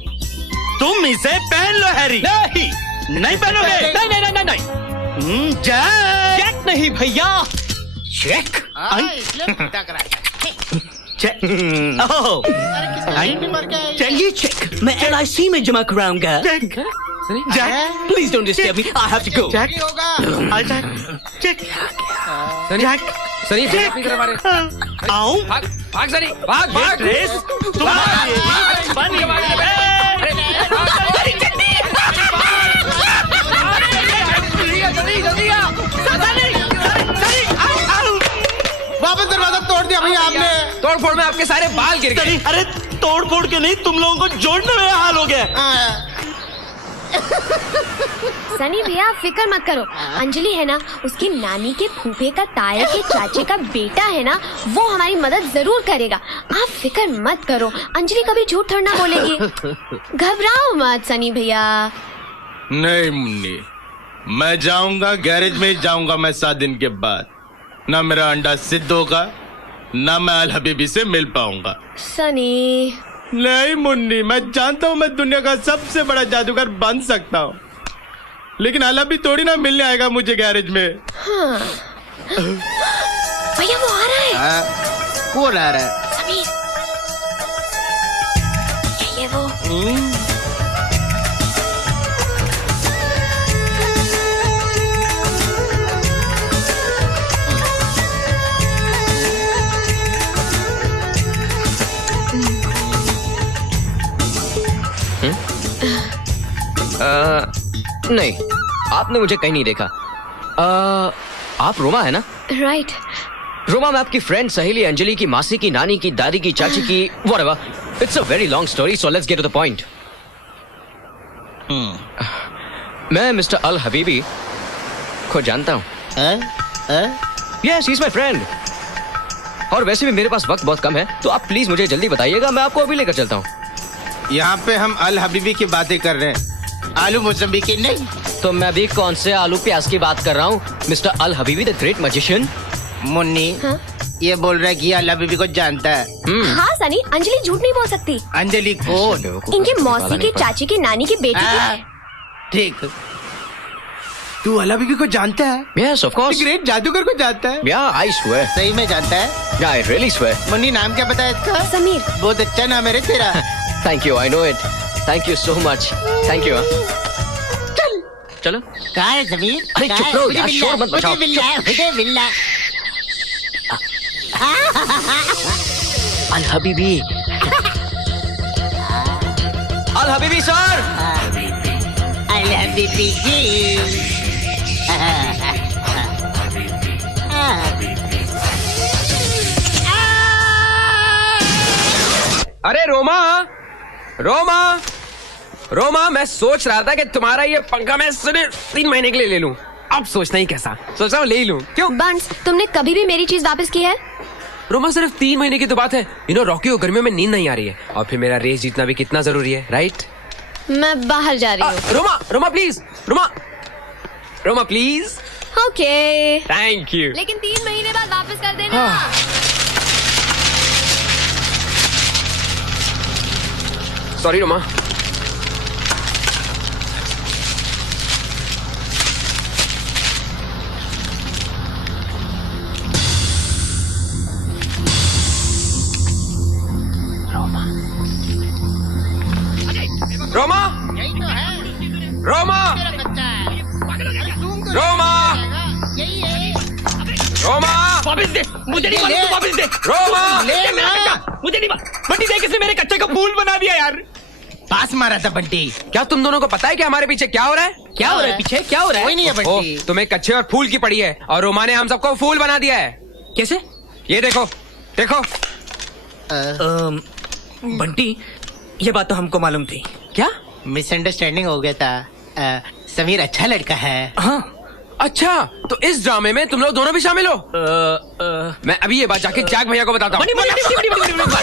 तुम इसे पहन लो हैरी। नहीं। नहीं पहनोगे? नहीं नहीं नहीं नहीं। जैक। जैक नहीं भैया, चेक। चेक। ओह, चलिए चेक मैं LIC में जमा कराऊंगा। Jack, please don't disturb me. I have to go. Jack, Jack, Sunny फिर अपनी तरफ आ रहे। आऊं? भाग सनी, भाग। रेस जल्दी आ। वापस दरवाजा तोड़ दिया भैया आपने। तोड़ फोड़ में आपके सारे बाल गिर गए। अरे तोड़ फोड़ के नहीं, तुम लोगों को जोड़ने में हाल हो गया। सनी भैया आप फिक्र मत करो, अंजलि है ना, उसकी नानी के फूफे का ताए के चाचे का बेटा है ना, वो हमारी मदद जरूर करेगा। आप फिक्र मत करो, अंजलि कभी झूठ थोड़ा ना बोलेगी। घबराओ मत सनी भैया। नहीं मुन्नी, मैं जाऊंगा गैरेज में ही जाऊंगा मैं 7 दिन के बाद। ना मेरा अंडा सिद्ध होगा, ना मैं अल हबीबी से मिल पाऊंगा। सनी नहीं मुन्नी, मैं जानता हूँ मैं दुनिया का सबसे बड़ा जादूगर बन सकता हूँ, लेकिन अल हबीबी थोड़ी ना मिलने आएगा मुझे गैरेज में। हाँ। भैया वो आ रहा है। कौन आ रहा है? समीर। ये वो। नहीं, आपने मुझे कहीं नहीं देखा। आप रोमा है ना? राइट। रोमा मैं आपकी फ्रेंड सहेली अंजलि की मासी की नानी की दादी की चाची की whatever. It's a very long story, so let's get to the point. मैं मिस्टर अल हबीबी को जानता हूँ। Yes, he's my friend. और वैसे भी मेरे पास वक्त बहुत कम है, तो आप प्लीज मुझे जल्दी बताइएगा, मैं आपको अभी लेकर चलता हूँ। यहाँ पे हम अल हबीबी की बातें कर रहे हैं, आलू मौसम्बी की नहीं। तो मैं भी कौन से आलू प्याज की बात कर रहा हूँ? Mister Al Habibi the great magician. Munni ये बोल रहा है कि अल हबीबी को जानता है। हाँ सनी, अंजलि झूठ नहीं बोल सकती। अंजलि कौन? इनके मौसी की चाची की नानी की बेटी की। ठीक, तू अल हबीबी को जानता है? Yes, of course. ग्रेट जादूगर को जानता है? Yeah, I swear. सही में जानता है? Yeah, I really swear. Munni नाम क्या बताया इसका? समीर। बहुत अच्छा नाम है रे तेरा। Thank you, I know it. Thank you so much. Thank you. चलो। कहाँ है समीर? अरे चुप रहो यार, शोर मत मचाओ। अल हबीबी। अल हबीबी सर। अल हबीबी जी। अरे रोमा, रोमा, रोमा, मैं सोच रहा था कि तुम्हारा ये पंखा मैं सिर्फ 3 महीने के लिए ले लूं। अब सोचना ही कैसा, सोच रहा हूँ ले ही लूं। क्यों? बंस, तुमने कभी भी मेरी चीज वापस की है? रोमा सिर्फ 3 महीने की तो बात है। रॉकी को गर्मियों में नींद नहीं आ रही है, और फिर मेरा रेस जीतना भी कितना जरूरी है, राइट? मैं बाहर जा रही हूँ। Roma, Roma please, Roma, Roma please. Okay. Thank you. लेकिन 3 महीने बाद वापस कर देना। सॉरी रोमा। रोमा, रोमा, रोमा, रोमा, वापस दे, मुझे नहीं मालूम, तू वापस दे। रोमा, मुझे नहीं मालूम। बंटी देख, इसने मेरे कच्चे का फूल बना दिया यार। पास मारा था बंटी। क्या तुम दोनों को पता है कि हमारे पीछे क्या हो रहा है? क्या हो रहा है पीछे? क्या हो रहा है? कोई नहीं है बंटी। तुम्हें कच्चे और फूल की पड़ी है, और रोमा ने हम सबको फूल बना दिया है। कैसे? ये देखो, देखो। बंटी, ये बात तो हमको मालूम थी। क्या? मिसअंडरस्टैंडिंग हो गया था। समीर अच्छा लड़का है। हाँ, अच्छा, तो इस ड्रामे में तुम लोग दोनों भी शामिल हो? मैं अभी ये बात जाके जैक भैया को बताता हूँ।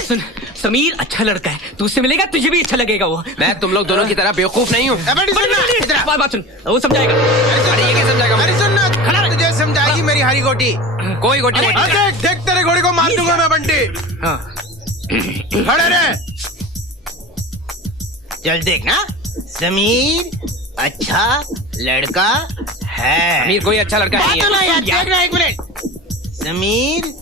सुन, समीर अच्छा लड़का है, तू उससे मिलेगा तुझे भी अच्छा लगेगा वो। मैं तुम लोग दोनों की तरह बेवकूफ नहीं हूँ। बात सुन, वो समझाएगा। अरे ये क्या समझाएगा? अरे सुन, खड़ा रह। तुझे समझाएगी मेरी हरी गोटी। कोई गोटी देख, देख तेरे घोड़ी को मार दूंगा मैं बंटी। खड़े रहे। चल देखना, समीर अच्छा लड़का है। समीर कोई अच्छा लड़का नहीं है। देखना एक मिनट। समीर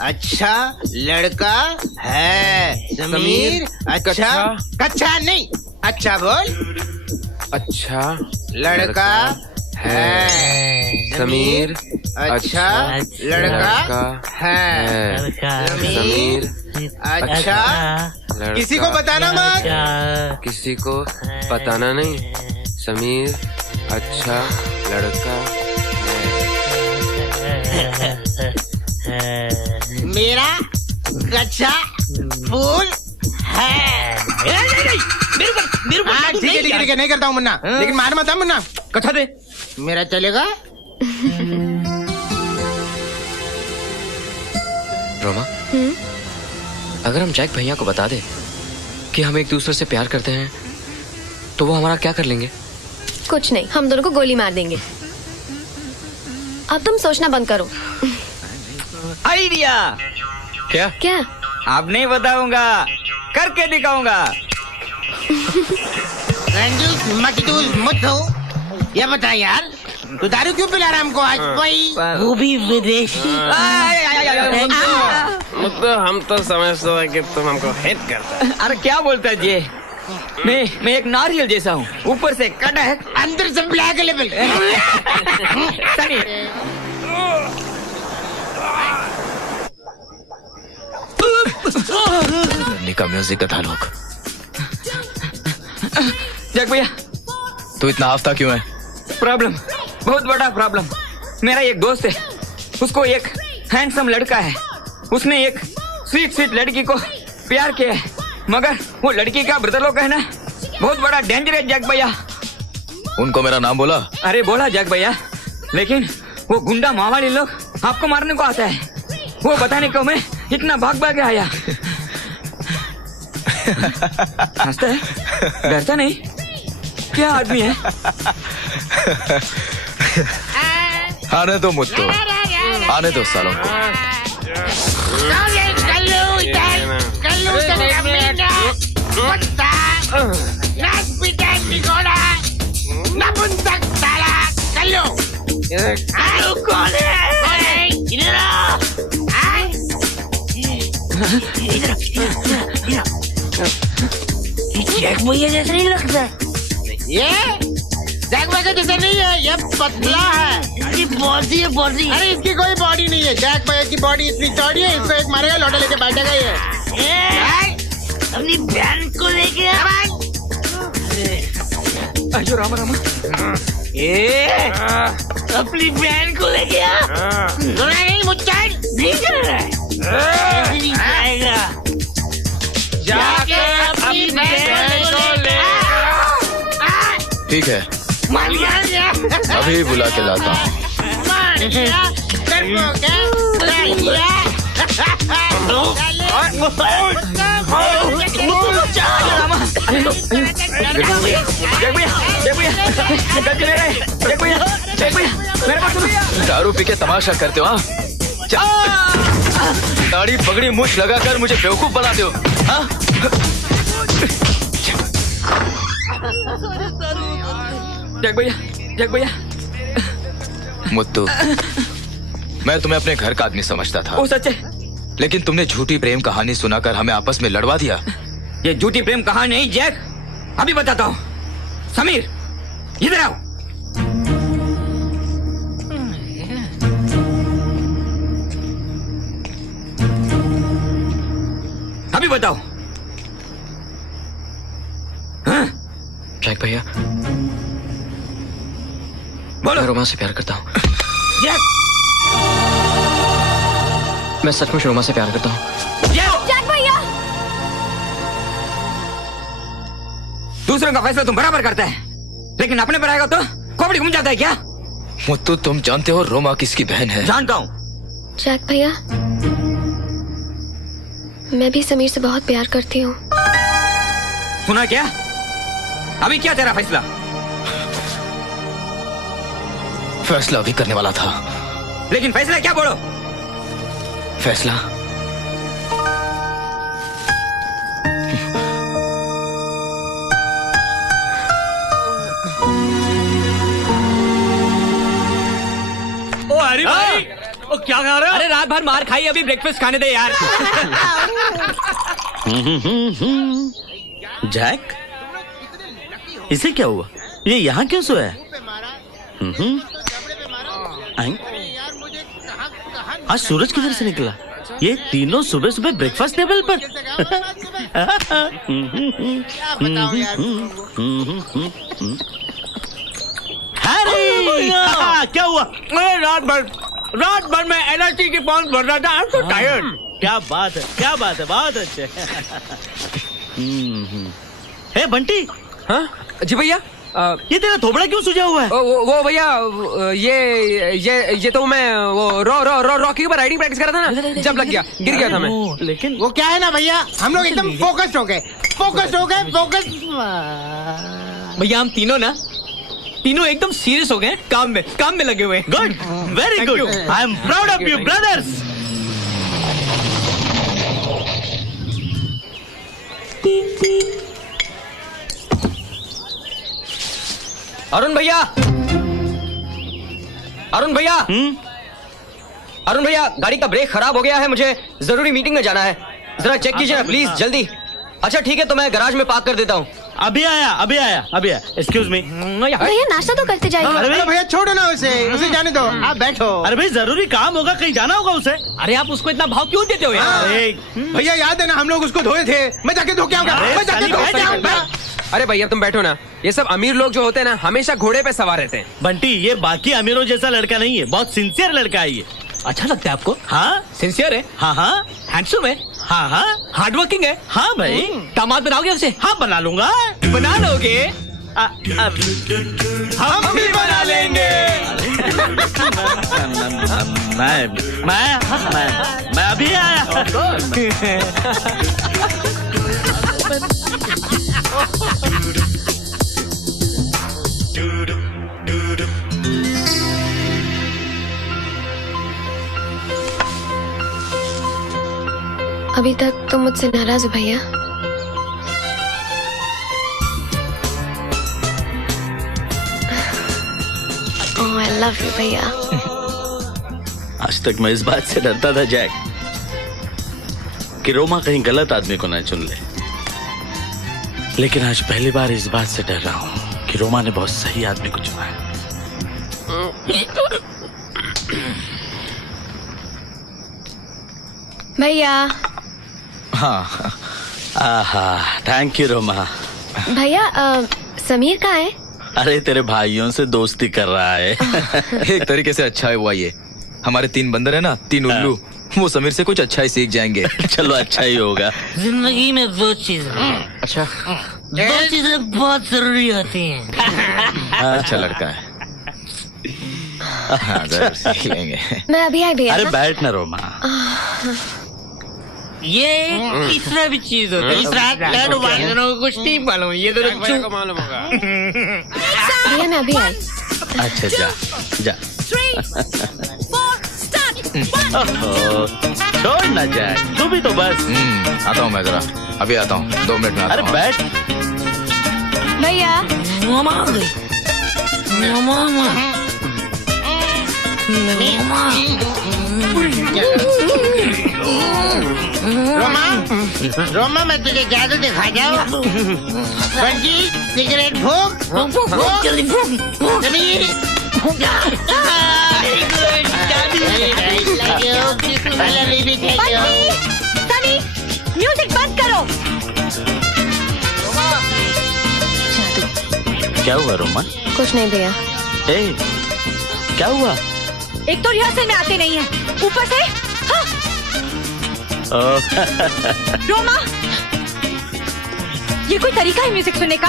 अच्छा लड़का है। समीर अच्छा, कच्चा नहीं, अच्छा बोल। अच्छा लड़का है। समीर अच्छा लड़का है। समीर अच्छा किसी को बताना मत। किसी को बताना नहीं। समीर अच्छा लड़का मेरा अच्छा फूल है। ठीक है नहीं करता हूँ मुन्ना, लेकिन मार मत मुन्ना। कथा दे मेरा चलेगा। रोमा, अगर हम जैक भैया को बता दे कि हम एक दूसरे से प्यार करते हैं तो वो हमारा क्या कर लेंगे? कुछ नहीं, हम दोनों को गोली मार देंगे। अब तुम सोचना बंद करो। आइडिया। क्या? क्या? अब नहीं बताऊंगा, करके दिखाऊंगा। ये बता यार, तू दारू क्यों पिला रहा हमको आज भाई? वो भी विदेशी। मतलब हम तो समझते हैं कि तुम हमको हिट करता। अरे क्या बोलता है ये? मैं एक नारियल जैसा हूँ, ऊपर से कटा है, अंदर से ब्लैक लेवल। सनी निका म्यूजिक का था लोग। जैक भैया, तू इतना आफ्ता क्यों है? प्रॉब्लम, बहुत बड़ा प्रॉब्लम। मेरा एक दोस्त है, उसको एक हैंडसम लड़का है। उसने एक स्वीट लड़की को प्यार किया है, मगर वो लड़की का ब्रदर लोग है ना, बहुत बड़ा डेंजर है जैक भैया। उनको मेरा नाम बोला? अरे बोला जैक भैया, लेकिन वो गुंडा मावाली लोग आपको मारने को आता है। वो बताने को मैं इतना भाग भाग आया। हंसता है, डरता नहीं। क्या आदमी है? आने दो मुझको, आने दो सालों को। जैक भैया जैसा नहीं लगता। ये जैक भैया जैसा नहीं है, ये पतला है। इसकी बॉडी है बॉडी। अरे इसकी कोई बॉडी नहीं है। जैक भैया की बॉडी इतनी चौड़ी है, इसको एक मारेगा लौटा लेके बैठेगा ये। अपनी बहन को लेके अयो रामा रामा, अपनी बहन को लेके आ। नहीं मुझे नहीं कर रहा है। नहीं आएगा। जाके अपनी बहन को ले। ठीक है, अभी बुला के लाता हूँ। दारू पी के तमाशा करते हो? दाढ़ी पगड़ी मूछ लगाकर मुझे बेवकूफ बनाते हो? हाँ? जैक भैया, मुत्तू, मैं तुम्हें अपने घर का आदमी समझता था। वो सच है, लेकिन तुमने झूठी प्रेम कहानी सुनाकर हमें आपस में लड़वा दिया। ये झूठी प्रेम कहानी नहीं जैक, अभी बताता हूँ। समीर, इधर आओ। अभी बताओ। हाँ? जैक भैया, बोलो। मैं रोमा से प्यार करता हूँ। जैक, मैं सचमुच रोमा से प्यार करता हूँ। जैक भैया, दूसरों का फैसला तुम बराबर करता है, लेकिन अपने पर आएगा तो खोपड़ी घूम जाता है क्या? मुत्तू, तुम जानते हो रोमा किसकी बहन है? जानता हूँ। जैक भैया, मैं भी समीर से बहुत प्यार करती हूँ। सुना क्या? अभी क्या तेरा फैसला? फैसला अभी करने वाला था। लेकिन फैसला क्या? बोलो। फैसला ओ हरी भाई, ओ क्या खा रहे हो? अरे रात भर मार खाई, अभी ब्रेकफास्ट खाने दे यार। जैक, इसे क्या हुआ? ये यहाँ क्यों सोया है? आज सूरज किधर से निकला? ये तीनों सुबह सुबह ब्रेकफास्ट टेबल पर। हैरी, क्या हुआ? रात भर में एनर्जी की पॉइंट भर रहा था। I'm so tired। क्या बात है, क्या बात है, बहुत अच्छे। हे बंटी। हाँ जी भैया। ये तेरा थोबड़ा क्यों सूजा हुआ है? वो भैया ये तो मैं वो रॉकी के ऊपर राइडिंग प्रैक्टिस कर रहा था ना, जब लग गया, गिर गया था मैं। लेकिन वो क्या है ना भैया, हम लोग एकदम फोकस्ड हो गए। भैया हम तीनों एकदम सीरियस हो गए, काम में लगे हुए हैं। Good, very good. I am proud of you brothers. Arun भैया, गाड़ी का ब्रेक खराब हो गया है, मुझे जरूरी मीटिंग में जाना है, जरा चेक कीजिए प्लीज जल्दी। अच्छा ठीक है, तो मैं गैराज में पार्क कर देता हूँ। अभी आया। Excuse me. भैया नाश्ता तो करते जाइए। अरे भैया छोड़ो ना उसे जाने दो, आप बैठो। अरे भाई जरूरी काम होगा, कहीं जाना होगा उसे। अरे आप उसको इतना भाव क्यों देते हो यार? भैया याद है ना, हम लोग उसको धोए थे। मैं जाके धो के आऊंगा। अरे भैया तुम बैठो ना, ये सब अमीर लोग जो होते हैं ना हमेशा घोड़े पे सवार रहते हैं। बंटी ये बाकी अमीरों जैसा लड़का नहीं है, बहुत सिंसियर लड़का है ये। अच्छा लगता है आपको? हाँ सिंसियर है। हाँ हैंडसम है। हाँ हार्ड वर्किंग है। हाँ भाई। दामाद बनाओगे उसे? हाँ बना लूंगा। बना लोगे? हम भी बना लेंगे। मैं अभी आया। अभी तक तुम मुझसे नाराज हो भैया? ओह आई लव यू भैया। आज तक मैं इस बात से डरता था जैक कि रोमा कहीं गलत आदमी को न चुन ले, लेकिन आज पहली बार इस बात से डर रहा हूँ कि रोमा ने बहुत सही आदमी को चुना है। भैया। हाँ आहा, थैंक यू रोमा। भैया समीर कहाँ है? अरे तेरे भाइयों से दोस्ती कर रहा है। एक तरीके से अच्छा है हुआ ये। हमारे 3 बंदर है ना, 3 उल्लू, वो समीर से कुछ अच्छा ही सीख जाएंगे। चलो अच्छा ही होगा। जिंदगी में 2 चीजें। अच्छा 2 चीजें बहुत जरूरी होती हैं। अच्छा लड़का है। हाँ, जरूर सीख लेंगे। मैं अभी आई भैया। अरे बैठ ना रोमा। ये तीसरा भी चीज होता है। तीसरा को कुछ नहीं मालूम, ये तो मालूम होगा। भैया मैं अभी आई। अच्छा जा। छोड़ ना जाए, तू भी तो बस। आता हूँ मैं जरा, अभी आता हूँ, 2 मिनट में आता हूँ। अरे बैठ। भैया रोमा मैं तुझे जादू दिखा जाऊँ। बंजी सिगरेट फूंक जल्दी फूंक। समीर सनी म्यूजिक बंद करो। क्या हुआ रोमा? कुछ नहीं भैया। क्या हुआ? एक तो रिहर्सल में आते नहीं है, ऊपर से हाँ। रोमा ये कोई तरीका है म्यूजिक सुनने का?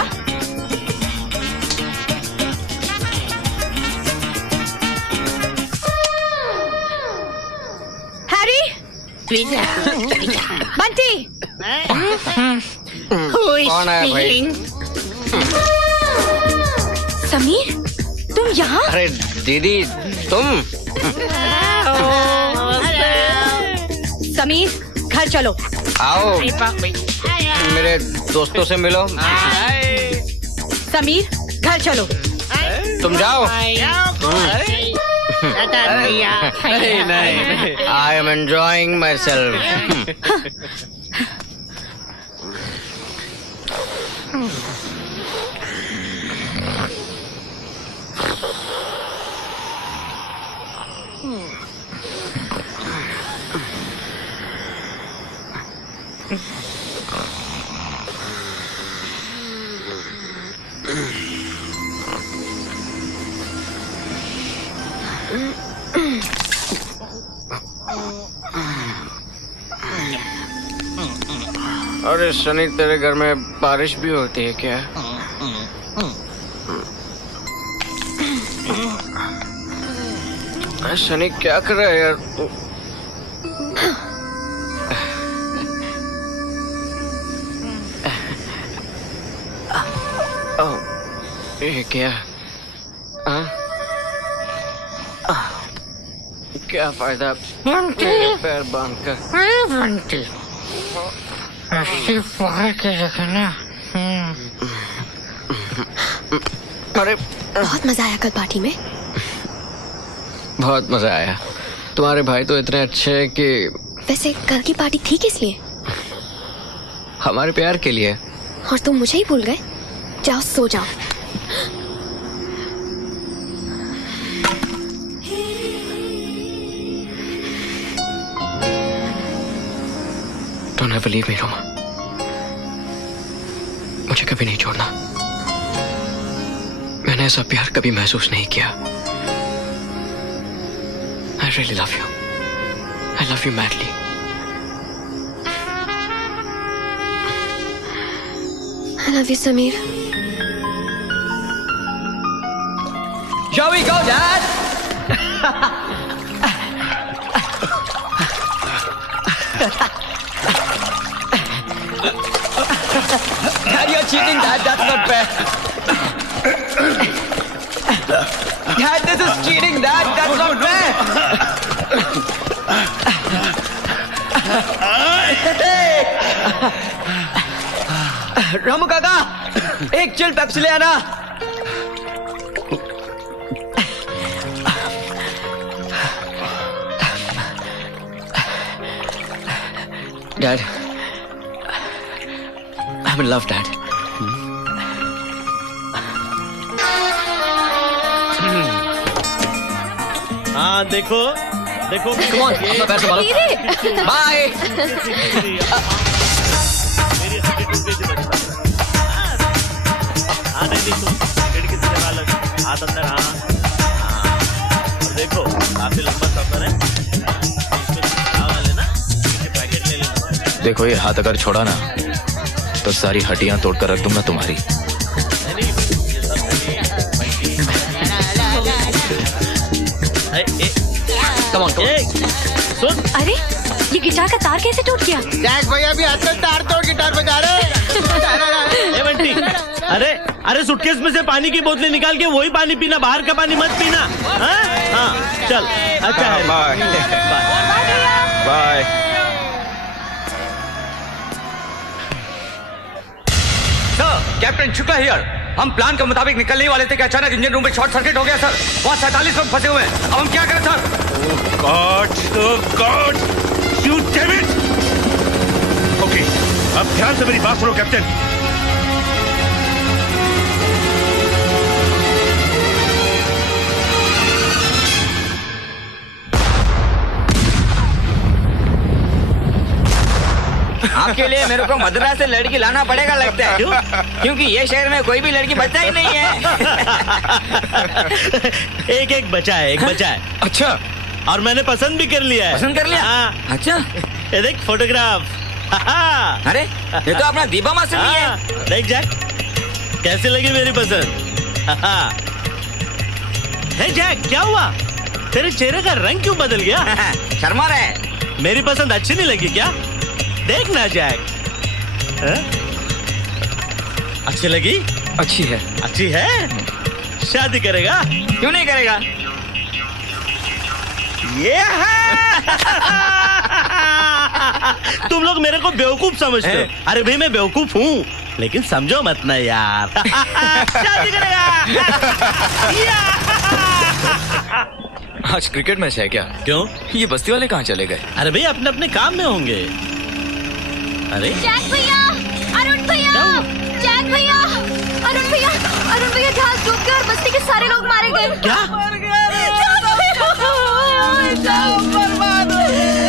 हैरी बंटी कौन है भाई? समीर तुम यहाँ? अरे दीदी तुम? समीर घर चलो। आओ मेरे दोस्तों से मिलो। समीर घर चलो। तुम जाओ। I am enjoying my self. अरे सनी, तेरे घर में बारिश भी होती है क्या? अरे सनी, क्या कर रहा है यार तू? ये क्या? क्या फायदा मेरे पैर बांध कर? बंटी, ऐसी पकड़ के रखना। अरे बहुत मजा आया कल पार्टी में। बहुत मजा आया। तुम्हारे भाई तो इतने अच्छे हैं कि। वैसे कल की पार्टी थी किस लिए? हमारे प्यार के लिए। और तुम मुझे ही भूल गए? जाओ सो जाओ। Don't ever leave me, Roma. मुझे कभी नहीं छोड़ना। मैंने ऐसा प्यार कभी महसूस नहीं किया। I really love you. I love you madly. I love you, Samir. Shall we go, Dad? Dad, you're cheating, Dad. That's not fair. Dad, this is cheating, Dad. That's not fair. Ramu काका, एक chill Pepsi ले आना। Dad, I'm in love, Dad. हाँ देखो देखो। Come on, अपना पैर संभालो। Bye. हाँ नहीं तुम खिड़की से लगा लो, हाथ अंदर। हाँ और देखो काफी लंबा सफर है। पैकेट ले लेना। देखो ये हाथ अगर छोड़ा ना तो सारी हड्डियां तोड़कर रख दूंगा तुम्हारी। सुन, अरे ये गिटार का तार कैसे टूट गया? जैक भैया भी हाथ में तार तोड़ गिटार बजा रहे हैं। बंटी, अरे अरे सूटकेस में से पानी की बोतलें निकाल के वही पानी पीना, बाहर का पानी मत पीना। हाँ चल, अच्छा है। Bye bye. Captain Shukla here. हम प्लान के मुताबिक निकलने ही वाले थे कि अचानक इंजन रूम में शॉर्ट सर्किट हो गया सर। वहाँ 47 लोग फंसे हुए हैं। अब हम क्या करें sir? God you damn it. Okay, अब ध्यान से मेरी बात सुनो कैप्टन। आपके लिए मेरे को मद्रास से लड़की लाना पड़ेगा लगता है। क्यों? क्योंकि ये शहर में कोई भी लड़की बचा ही नहीं है। एक बचा है, एक बचा है। अच्छा, और मैंने पसंद भी कर लिया है। पसंद कर लिया? हाँ। अच्छा, ये देख फोटोग्राफ। अरे ये तो अपना दीपा मास्टर भी है। देख जैक, कैसी लगी मेरी पसंद? हे जैक, क्या हुआ? तेरे चेहरे का रंग क्यों बदल गया? शर्मा रहा है। मेरी पसंद अच्छी नहीं लगी क्या? देखना जैक। अच्छी लगी? अच्छी है। अच्छी है? शादी करेगा? क्यों नहीं करेगा? ये है। तुम लोग मेरे को बेवकूफ समझते हो। अरे भाई मैं बेवकूफ हूँ, लेकिन समझो मत ना यार। शादी करेगा। आज क्रिकेट मैच है क्या? क्यों? ये बस्ती वाले कहाँ चले गए? अरे भाई अपने अपने काम में होंगे। अरे जैक भैया, अरुण भैया, जैक भैया, अरुण भैया, अरुण भैया जहाज डूब गया और बस्ती के सारे लोग मारे गए। क्या? बर्बाद हो गए।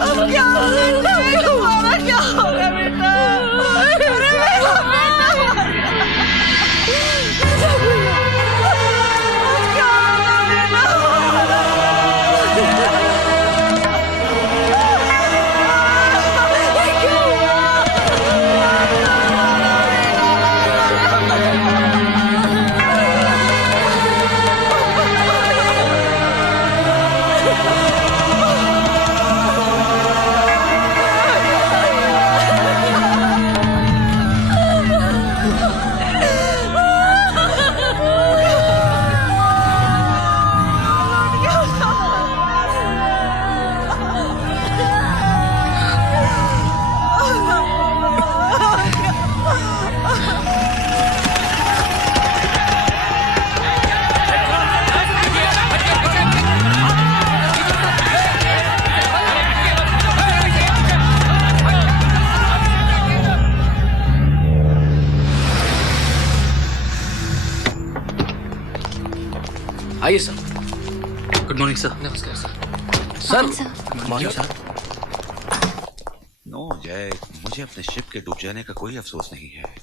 अब क्या होगा? क्या होगा बेटा? आइए सर। Good morning sir. नमस्कार sir. Sir morning sir. No Jay, मुझे अपने शिप के डूब जाने का कोई अफसोस नहीं है।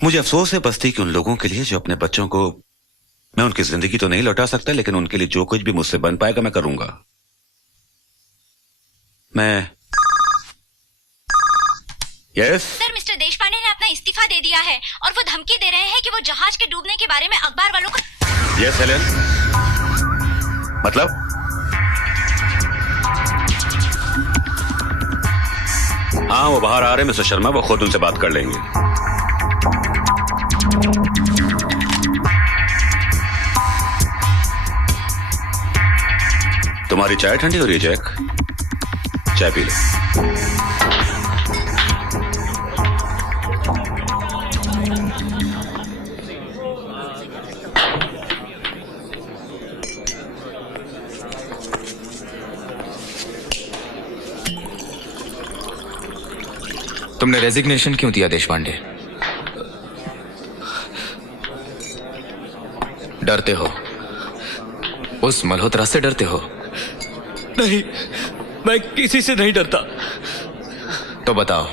मुझे अफसोस है बस्ती के उन लोगों के लिए जो अपने बच्चों को, मैं उनकी जिंदगी तो नहीं लौटा सकता, लेकिन उनके लिए जो कुछ भी मुझसे बन पाएगा मैं करूंगा। मैं यस सर, मिस्टर देशपांडे ने अपना इस्तीफा दे दिया है और वो धमकी दे रहे हैं कि वो जहाज के डूबने के बारे में अखबार वालों को। यस हेलेन, मतलब हाँ वो बाहर आ रहे हैं मिस्टर शर्मा, वो खुद उनसे बात कर लेंगे। तुम्हारी चाय ठंडी हो रही है जैक, चाय पी लो। तुमने रेजिग्नेशन क्यों दिया देशपांडे? डरते हो? उस मल्होत्रा से डरते हो? नहीं, मैं किसी से नहीं डरता। तो बताओ,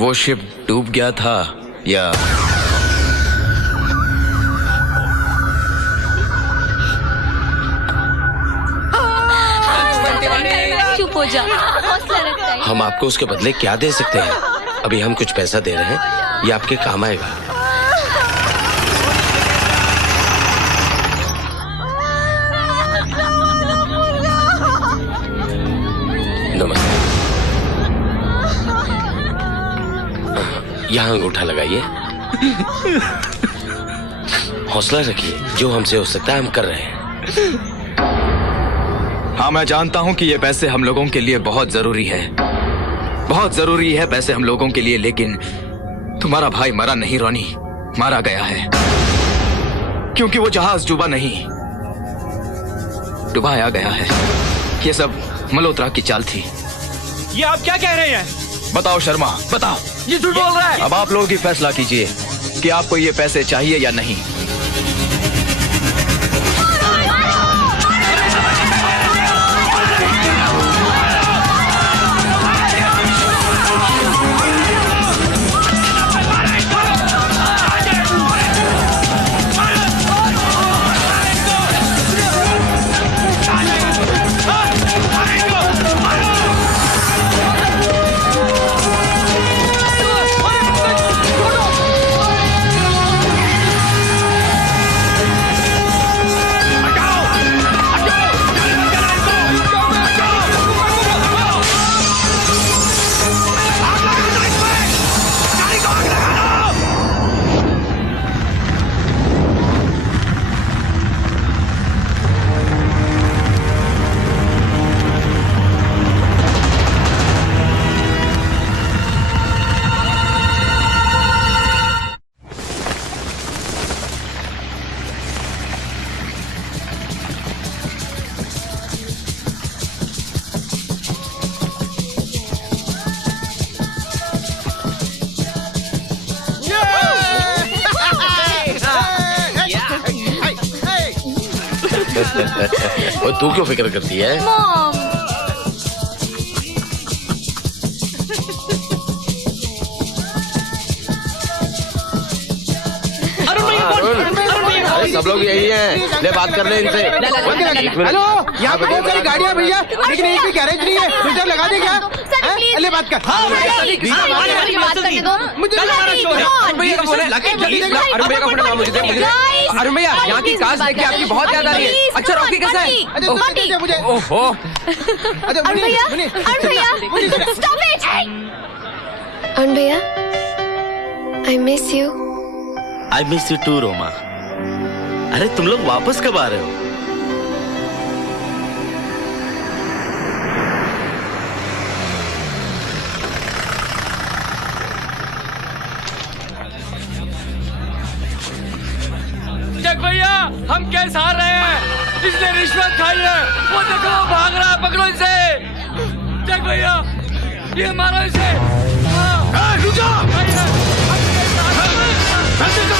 वो शिप डूब गया था या चुप हो जा, हौसला रखता है। हम आपको उसके बदले क्या दे सकते हैं? अभी हम कुछ पैसा दे रहे हैं, ये आपके काम आएगा। नमस्ते। यहाँ अंगूठा लगाइए। हौसला रखिए, जो हमसे हो सकता है हम कर रहे हैं। हाँ, मैं जानता हूं कि ये पैसे हम लोगों के लिए बहुत जरूरी है, बहुत जरूरी है पैसे हम लोगों के लिए, लेकिन तुम्हारा भाई मरा नहीं रोनी, मारा गया है। क्योंकि वो जहाज डूबा नहीं, डुबाया गया है। ये सब मल्होत्रा की चाल थी। ये आप क्या कह रहे हैं? बताओ शर्मा, बताओ। ये झूठ बोल रहा है। अब आप लोग ही फैसला कीजिए कि आपको ये पैसे चाहिए या नहीं। वो तू क्यों फिक्र करती है? अरे सब लोग यही हैं, ले बात कर ले इनसे। हेलो, यहाँ पे बहुत सारी गाड़ियाँ भैया, लेकिन एक भी गैरेज नहीं है। फिल्टर लगा दे क्या? ले बात कर। अरुण भैया, यहाँ की कास्ट देख के आपकी बहुत याद आ रही है। अच्छा रॉकी कैसा है? मुझे ओहो, अरुण भैया, stop it! अरुण भैया, I miss you. I miss you too Roma. अरे तुम लोग वापस कब आ रहे हो? जग भैया, हम केस हार रहे हैं। इसने रिश्वत खाई है। वो देखो भाग रहा है, पकड़ो इसे। जग भैया, ये मारो इसे। रुक जाओ।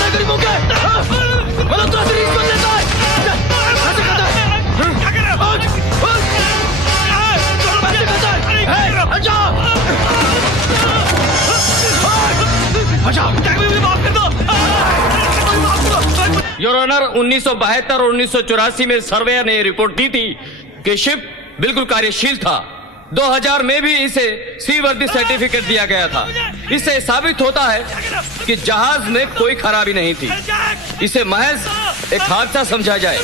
गरीबों के मतलब तो रिश्वत लेता है। योर ऑनर, 1972 और 1984 में सर्वेयर ने रिपोर्ट दी थी कि शिप बिल्कुल कार्यशील था। 2000 में भी इसे सीवर्दी सर्टिफिकेट दिया गया था। इससे साबित होता है कि जहाज में कोई खराबी नहीं थी। इसे महज एक हादसा समझा जाए।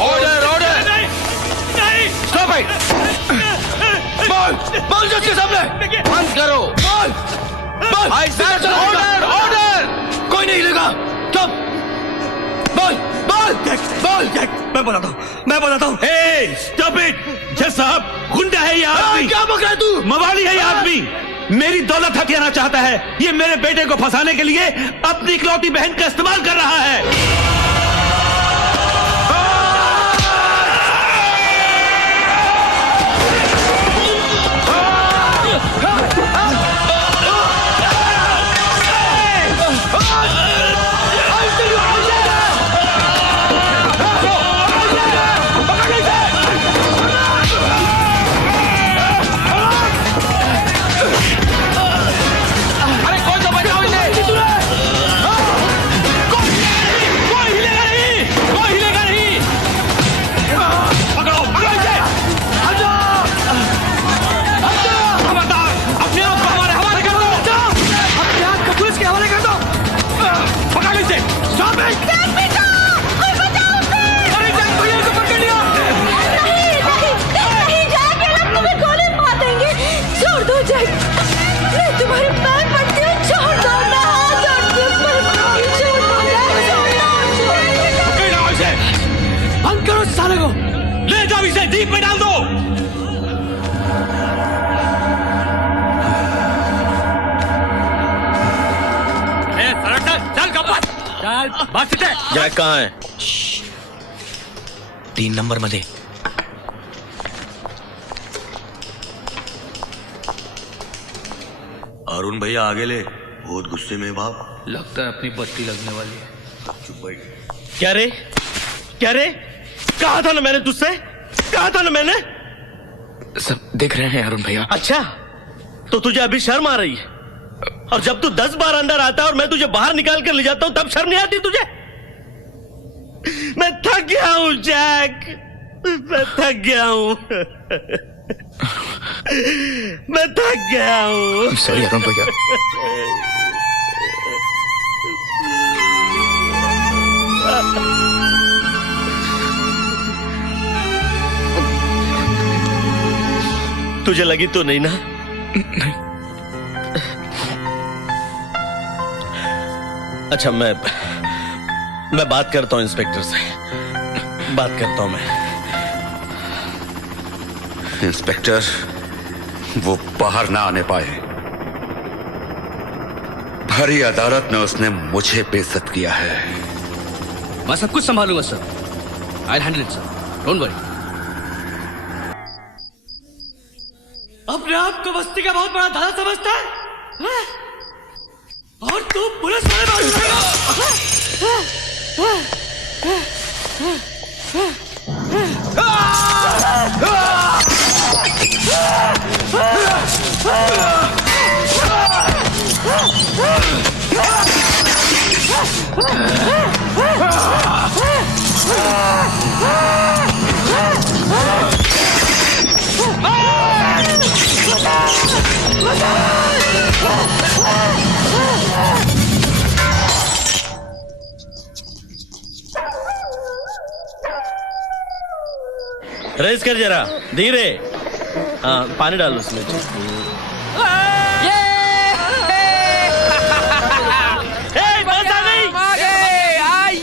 Order order, stop it. बोल जिसके सामने बंद करो। बोल ऑर्डर ऑर्डर, कोई नहीं हिलेगा। स्टॉप, बोल बोल बोल। मैं बताता हूँ। Stop it. जज साहब, गुंडा है ये आदमी। क्या बोल रहा है तू? मवाली है ये आदमी। मेरी दौलत हथियाना चाहता है। ये मेरे बेटे को फंसाने के लिए अपनी इकलौती बहन का इस्तेमाल कर रहा है। ले जाओ इसे जीप में डाल दो। चल कपट, चल बस। जैक कहाँ है? 3 नंबर मध्ये। अरुण भैया आगे ले, बहुत गुस्से में बाप। लगता है अपनी बत्ती लगने वाली है। चुप भाई। क्या रे, क्या रे? कहा था ना मैंने तुझसे, कहा था ना मैंने। सब देख रहे हैं अरुण भैया। अच्छा, तो तुझे अभी शर्म आ रही है? और जब तू 10 बार अंदर आता है और मैं तुझे बाहर निकाल कर ले जाता हूं तब शर्म नहीं आती तुझे? मैं थक गया हूं जैक, मैं थक गया हूं। मैं थक गया हूं। सॉरी अरुण भैया। तुझे लगी तो नहीं ना? नहीं। अच्छा, मैं बात करता हूं इंस्पेक्टर से, बात करता हूं मैं। इंस्पेक्टर, वो बाहर ना आने पाए। भरी अदालत में उसने मुझे बेइज्जत किया है। मैं सब कुछ संभालूंगा sir. I handle it sir, don't worry. अपने आप को बस्ती का बहुत बड़ा दादा समझता है, हाँ? और तू पुलिस वाले बात करेगा? रेस कर जरा, धीरे। हाँ, पानी डाल उसमें।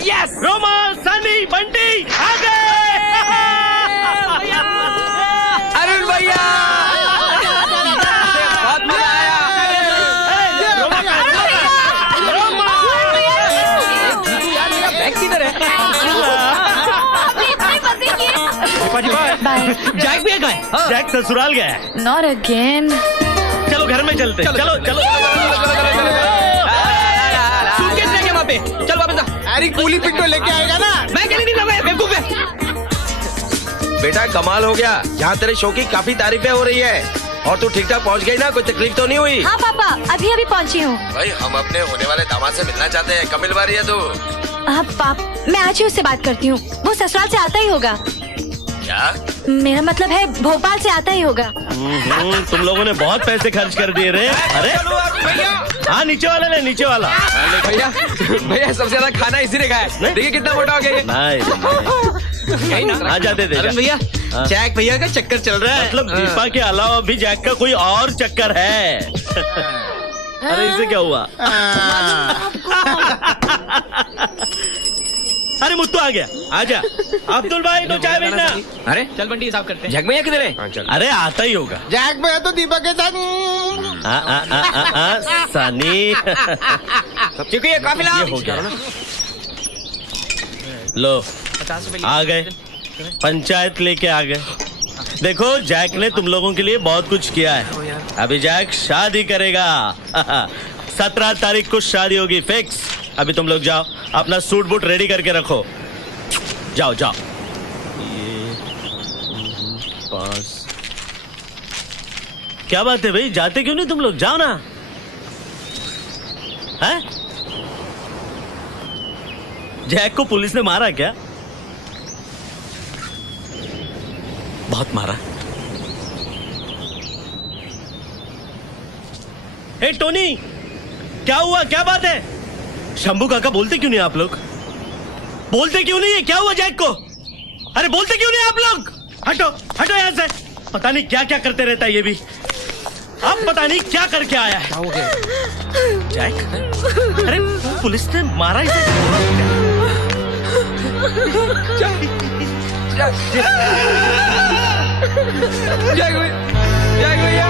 यस, रोमा, सनी, बंटी आ गए। अरुण भैया, बहुत मजा आया। बैग किधर है? बाय। जैक भी गए? जैक ससुराल गया है। Not again. चलो घर में चलते। चलो चलो। सूटकेस लेके वहाँ पे चल वापस जा। अरे कूली पिट्टो लेके आएगा ना। मैं के लिए नहीं लगा, बेवकूफ है। बेटा कमाल हो गया, यहाँ तेरे शो की काफी तारीफें हो रही है। और तू ठीक ठाक पहुंच गई ना? कोई तकलीफ तो नहीं हुई? हाँ पापा, अभी अभी पहुंची हूँ। भाई हम अपने होने वाले दामाद से मिलना चाहते हैं, कब मिलवा रही है तू? हाँ पाप, मैं आज ही उससे बात करती हूँ, वो ससुराल से आता ही होगा। क्या? मेरा मतलब है भोपाल से आता ही होगा। तुम लोगों ने बहुत पैसे खर्च कर दिए रे। अरे हाँ, नीचे वाला ले, नीचे वाला। भैया भैया सबसे ज्यादा खाना इसी ने खाया है। देखिए कितना मोटा हो गया ये। आ जाते थे भैया, जैक भैया का चक्कर चल रहा है। मतलब दीपा के अलावा भी जैक का कोई और चक्कर है? अरे इसे क्या हुआ? अरे मुत्तू आ गया, आजा। अब्दुल भाई तो चाय भेजना। अरे चल बंटी साफ करते हैं। जैक भैया किधर है? अरे आता ही होगा। जैक भैया तो दीपक के साथ। सनी क्योंकि ये काफी लाभ हो गया। लो आ गए, पंचायत लेके आ गए। देखो जैक ने तुम लोगों के लिए बहुत कुछ किया है। अभी जैक शादी करेगा। 17 तारीख को शादी होगी फिक्स। अभी तुम लोग जाओ, अपना सूट बूट रेडी करके रखो। जाओ जाओ। ये 5 क्या बात है भाई, जाते क्यों नहीं तुम लोग? जाओ ना। हैं? जैक को पुलिस ने मारा क्या? बहुत मारा। ए टोनी, क्या हुआ, क्या बात है? शंभू काका बोलते क्यों नहीं आप लोग? बोलते क्यों नहीं है? क्या हुआ जैक को? अरे बोलते क्यों नहीं आप लोग? हटो हटो यहाँ से। पता नहीं क्या क्या करते रहता है ये भी। अब पता नहीं क्या करके आया है। क्या हो गया जैक? अरे पुलिस ने मारा इसे। जैक भैया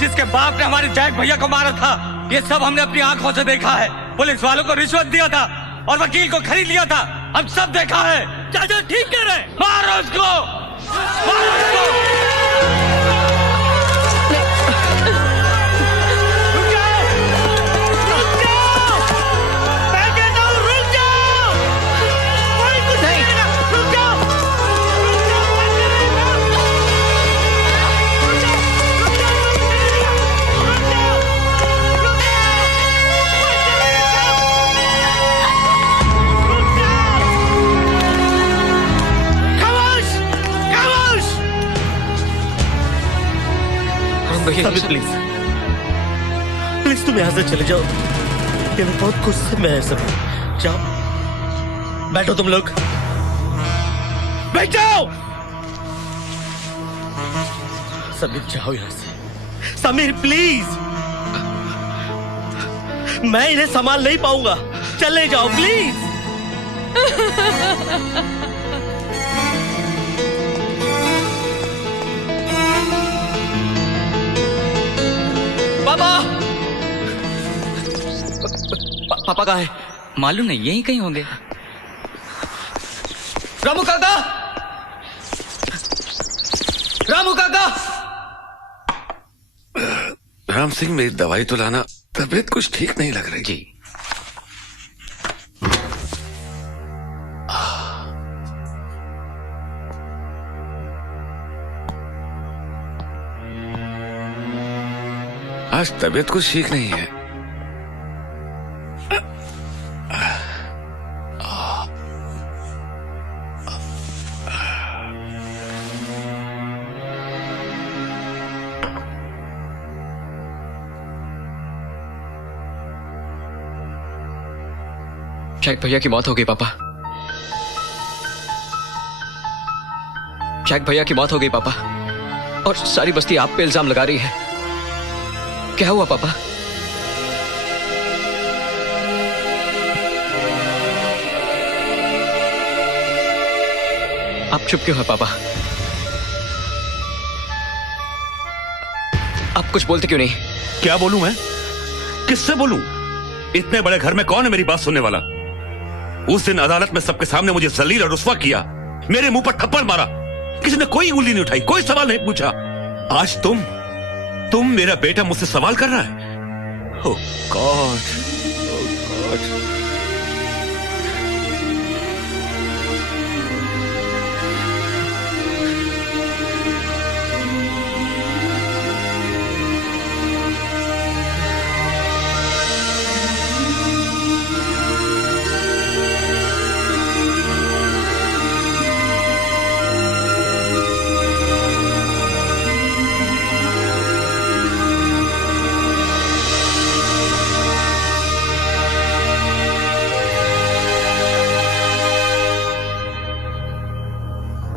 जिसके बाप ने हमारे जैक भैया को मारा था। ये सब हमने अपनी आंखों से देखा है। पुलिस वालों को रिश्वत दिया था और वकील को खरीद लिया था। हम सब देखा है। चाचा ठीक कह रहे। मारो उसको, मारो उसको। साबिर प्लीज प्लीज तुम यहाँ से चले जाओ, ये बहुत गुस्से में है सब। जाओ बैठो तुम लोग, बैठ जाओ। समीर जाओ यहाँ से। समीर प्लीज, मैं इन्हें संभाल नहीं पाऊंगा, चले जाओ प्लीज। पापा पापा कहाँ है? मालूम नहीं, यहीं कहीं होंगे। रामू काका, रामू काका। राम सिंह, मेरी दवाई तो लाना, तबीयत कुछ ठीक नहीं लग रही। जी आज तबीयत कुछ ठीक नहीं है। शायद भैया की मौत हो गई पापा, शायद भैया की मौत हो गई पापा, और सारी बस्ती आप पे इल्जाम लगा रही है। क्या हुआ पापा? आप चुप क्यों हैं पापा? आप कुछ बोलते क्यों नहीं? क्या बोलूं मैं? किससे बोलूं? इतने बड़े घर में कौन है मेरी बात सुनने वाला? उस दिन अदालत में सबके सामने मुझे जलील और रुस्वा किया, मेरे मुंह पर थप्पड़ मारा, किसी ने कोई उंगली नहीं उठाई, कोई सवाल नहीं पूछा। आज तुम मेरा बेटा मुझसे सवाल कर रहा है? ओह गॉड, ओह गॉड।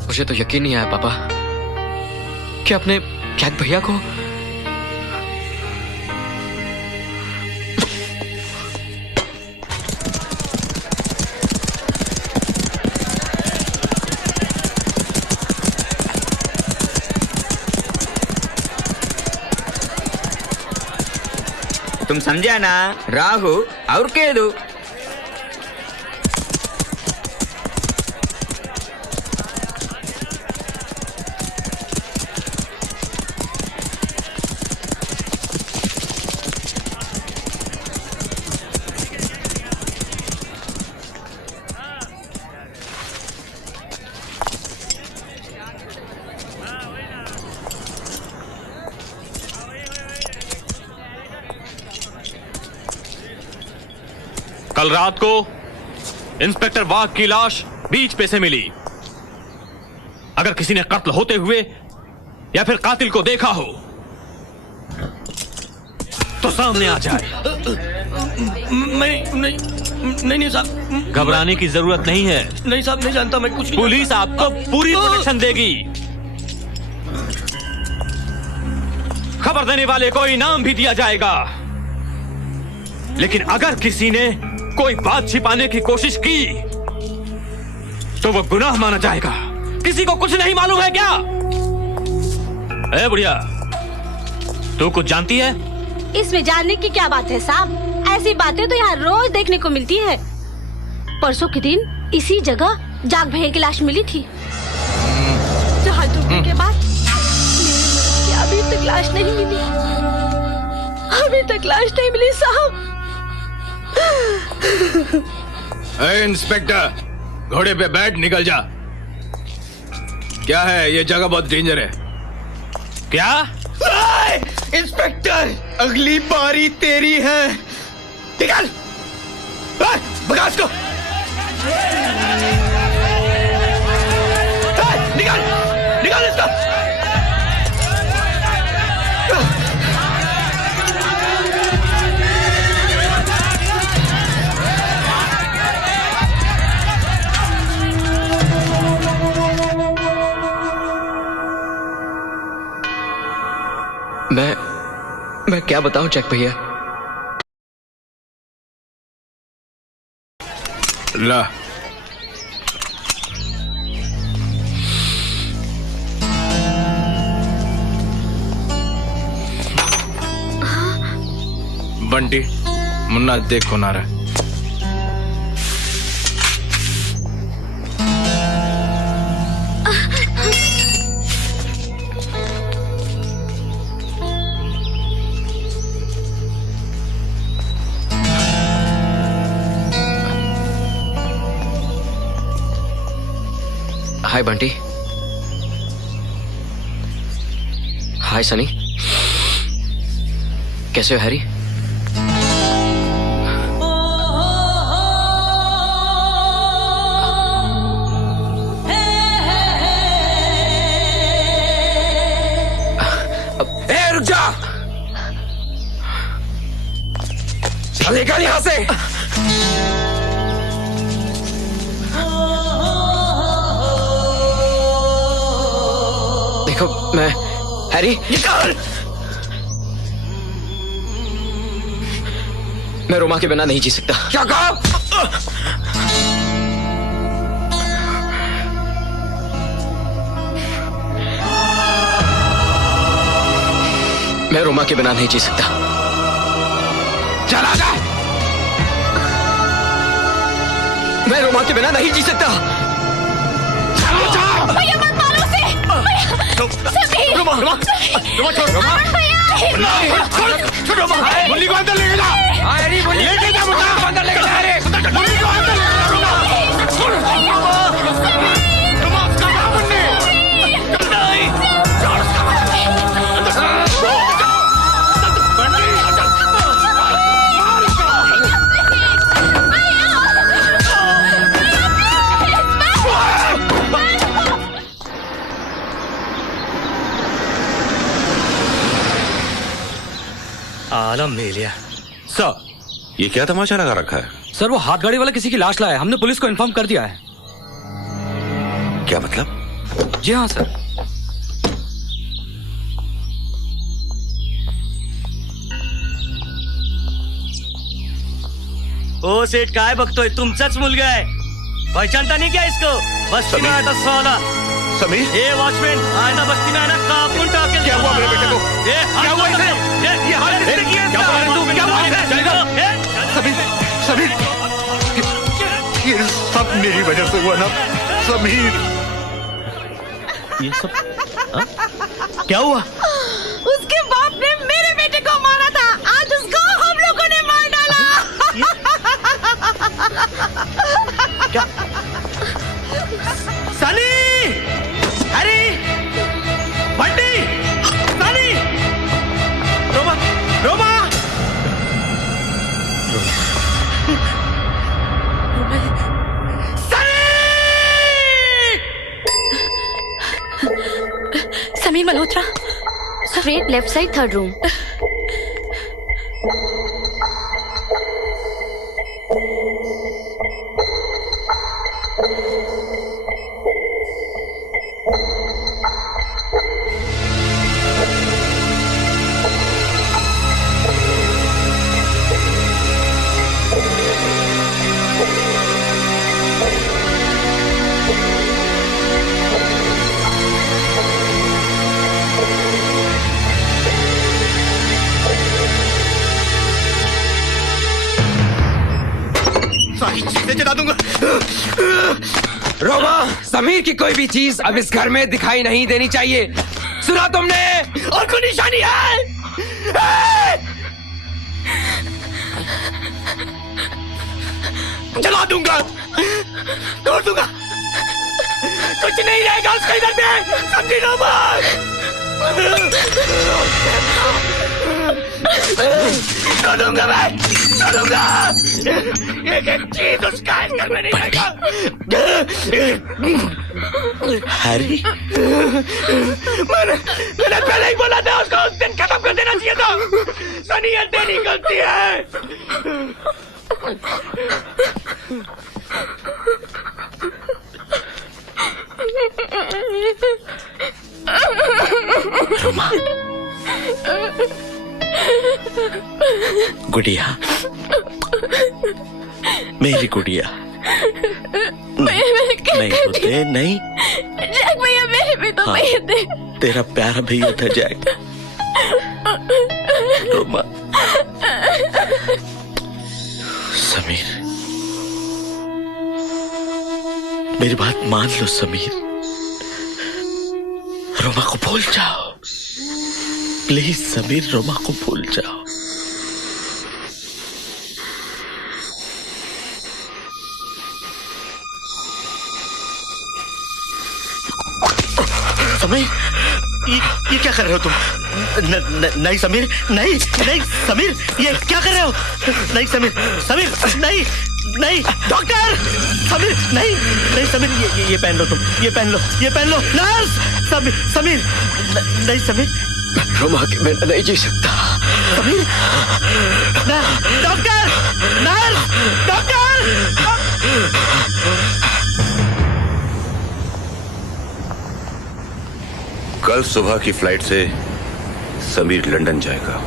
मुझे तो यकीन नहीं आया पापा कि आपने जैक भैया को तुम समझा ना, राहु और केतु। कल रात को इंस्पेक्टर वाघ की लाश बीच पे से मिली। अगर किसी ने कत्ल होते हुए या फिर कातिल को देखा हो तो सामने आ जाए। नहीं साहब, घबराने की जरूरत नहीं है। नहीं साहब, नहीं जानता मैं कुछ नहीं। पुलिस आपको पूरी प्रोटेक्शन देगी। खबर देने वाले को इनाम भी दिया जाएगा। लेकिन अगर किसी ने कोई बात छिपाने की कोशिश की तो वो गुनाह माना जाएगा। किसी को कुछ नहीं मालूम है क्या? ए बुढ़िया, तू कुछ जानती है? इसमें जानने की क्या बात है साहब? ऐसी बातें तो यहाँ रोज देखने को मिलती है। परसों के दिन इसी जगह जाग भैया की लाश मिली थी। जहाज डूबने के बाद अभी तक लाश नहीं मिली। अभी तक लाश नहीं मिली साहब। इंस्पेक्टर, घोड़े पे बैठ, निकल जा। क्या है, ये जगह बहुत डेंजर है। क्या? इंस्पेक्टर, अगली बारी तेरी है। निकल, भगा इसको। निकल, निकल इसको। मैं क्या बताऊं जैक भैया। ला बंटी, मुन्ना देख कौन आ रहा है। हाय बंटी। हाय सनी। कैसे हो हैरी? रुक जा, चलेगा यहां से। देखो मैं हैरी, निकाल। मैं रोमा के बिना नहीं जी सकता। क्या कहा? मैं रोमा के बिना नहीं जी सकता। चला जा। मैं रोमा के बिना नहीं जी सकता। चला जा। भैया मत मारो उसे। भैया रोमा, रोमा, रोमा छोड़। रोमा छोड़ रोमा। मुन्नी को अंदर लेके जा। अरे मुन्नी लेके जा, मुन्ना को अंदर लेके जा। अरे मुन्नी को अंदर लेके जा। रोमा रोमा उसका नाम मुन्नी। नहीं छोड़ उसका आलम ले लिया सर। ये क्या तमाशा लगा रखा है? सर वो हाथ गाड़ी वाला किसी की लाश लाया है, हमने पुलिस को इन्फॉर्म कर दिया है। क्या मतलब? जी हाँ सर। ओ सेठ काय बघतोय? तुमचाच मुलगा आहे, पहचानता नहीं क्या इसको? बस्ती में आया था साला। समीर, ये वॉचमैन आया था बस्ती में, आया ना कापून टाके। क्या हुआ मेरे बेटे को? क्या हुआ इसे? ये हाल किसने किया इसका? क्या हुआ इसे? समीर, समीर, ये सब मेरी वजह से हुआ ना समीर। ये सब क्या हुआ? उसके बाप ने मेरे बेटे को मारा था, आज उसको हम लोगों ने मार डाला। क्या? Sunny, Harry, Bunty, Sunny, Roma, Roma, Sameer Malhotra. Straight left side, third room. सारी चीजें जला दूंगा। रोमा, समीर की कोई भी चीज अब इस घर में दिखाई नहीं देनी चाहिए, सुना तुमने? और कोई निशानी है? जला दूंगा, तोड़ दूंगा, कुछ नहीं रहेगा उसके इधर में, समझी रोमा? तोड़ूंगा मैं, तोड़ूंगा, एक एक चीज उसका इस घर में नहीं रहेगा। हैरी, मैंने पहले ही बोला था उसको उस दिन खत्म कर देना चाहिए था। सनी ये तेरी गलती है। रोमा, गुड़िया, मेरी गुड़िया। नहीं होते, नहीं। जैक भैया मेरे भी तो भैया दे। तेरा प्यारा भैया था जैक। रोमा। समीर, मेरी बात मान लो समीर। रोमा को भूल जाओ प्लीज समीर, रोमा को भूल जाओ। समीर, ये क्या कर रहे हो तुम? नहीं समीर, नहीं नहीं समीर, ये क्या कर रहे हो? नहीं समीर, समीर नहीं नहीं, डॉक्टर समीर, नहीं नहीं समीर, ये पहन लो तुम, ये पहन लो, ये पहन लो। नर्स, समीर समीर, नहीं समीर, रोमा के बिना नहीं जी सकता। Sameer, doctor, nurse, doctor. कल सुबह की फ्लाइट से समीर लंदन जाएगा।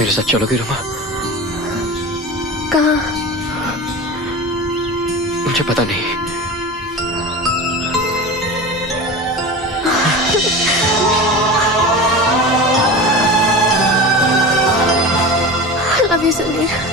मेरे साथ चलोगी रोमा? कहाँ? मुझे पता नहीं। Love you Sameer.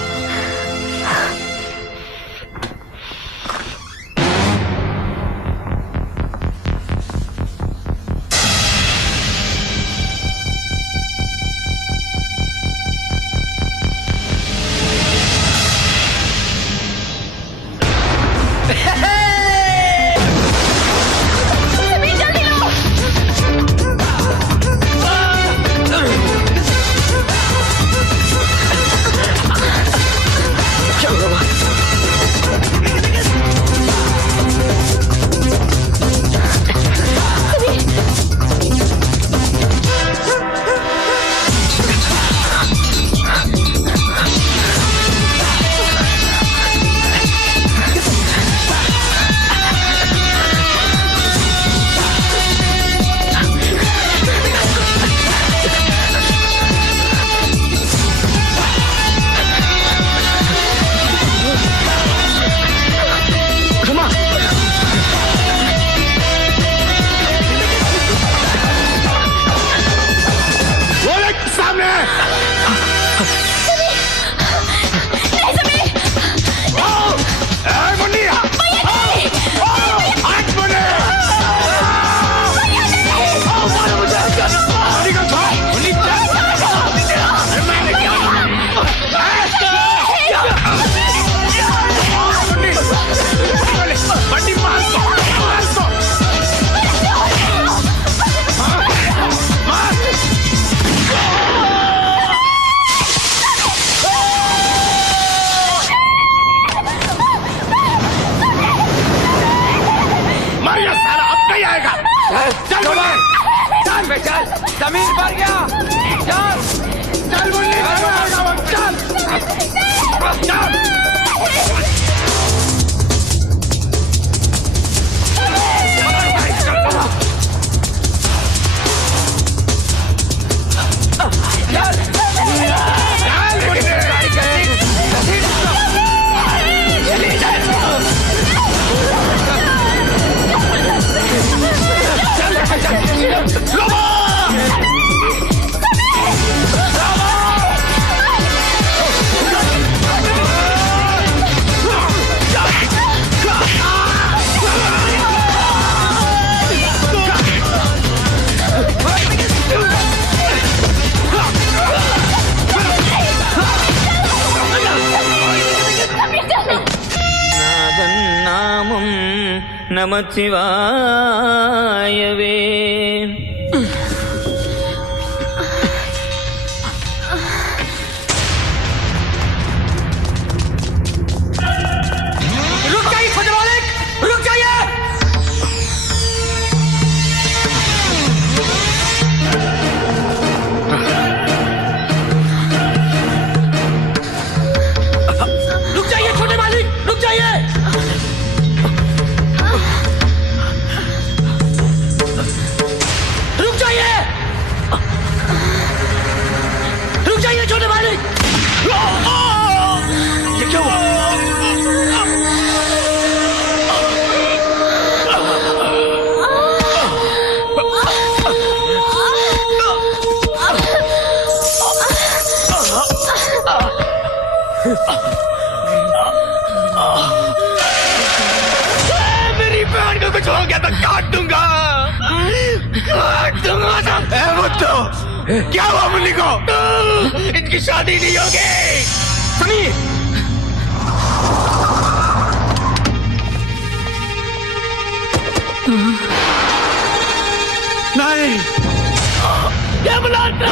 जमीन पर गया। चल चल मुन्नी, चल चल। नमः शिवाय वे। रुक जाइए छोटे मालिक, रुक जाइए। रुक जाइए छोटे मालिक, रुक जाइए। रुक जाइए, रुक जाइए छोटे मालिक। ये क्या हुआ? मेरी बहन को कुछ हो गया तो काट दूंगा, काट दूंगा। तो क्या हुआ मुन्नी को? इनकी शादी नहीं होगी। समीर, नहीं, क्या बुलाता?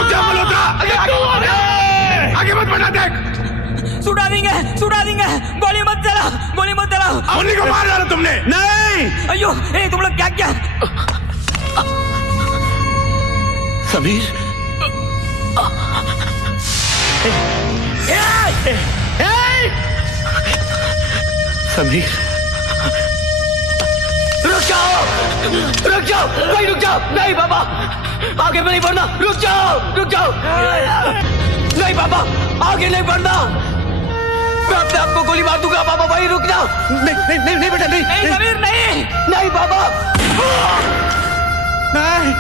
आगे मत बढ़ा, देख सुड़ा देंगे, गोली मत चलाओ। मुन्नी को मार डाला तुमने। नहीं, अयो, तुम लोग क्या क्या? समीर, समीर, रुक जाओ, भाई रुक जाओ। नहीं बाबा, आगे नहीं बढ़ना। रुक जाओ। नहीं बाबा, आगे नहीं बढ़ना। मैं अपने आप को गोली मार दूंगा। बाबा भाई रुक जाओ। नहीं बेटा, नहीं समीर, नहीं बाबा, नहीं।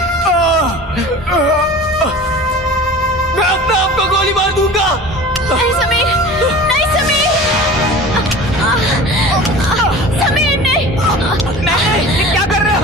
मैं अपने आप को गोली मार दूंगा। नहीं समीर, समीर नहीं। क्या कर रहे हो?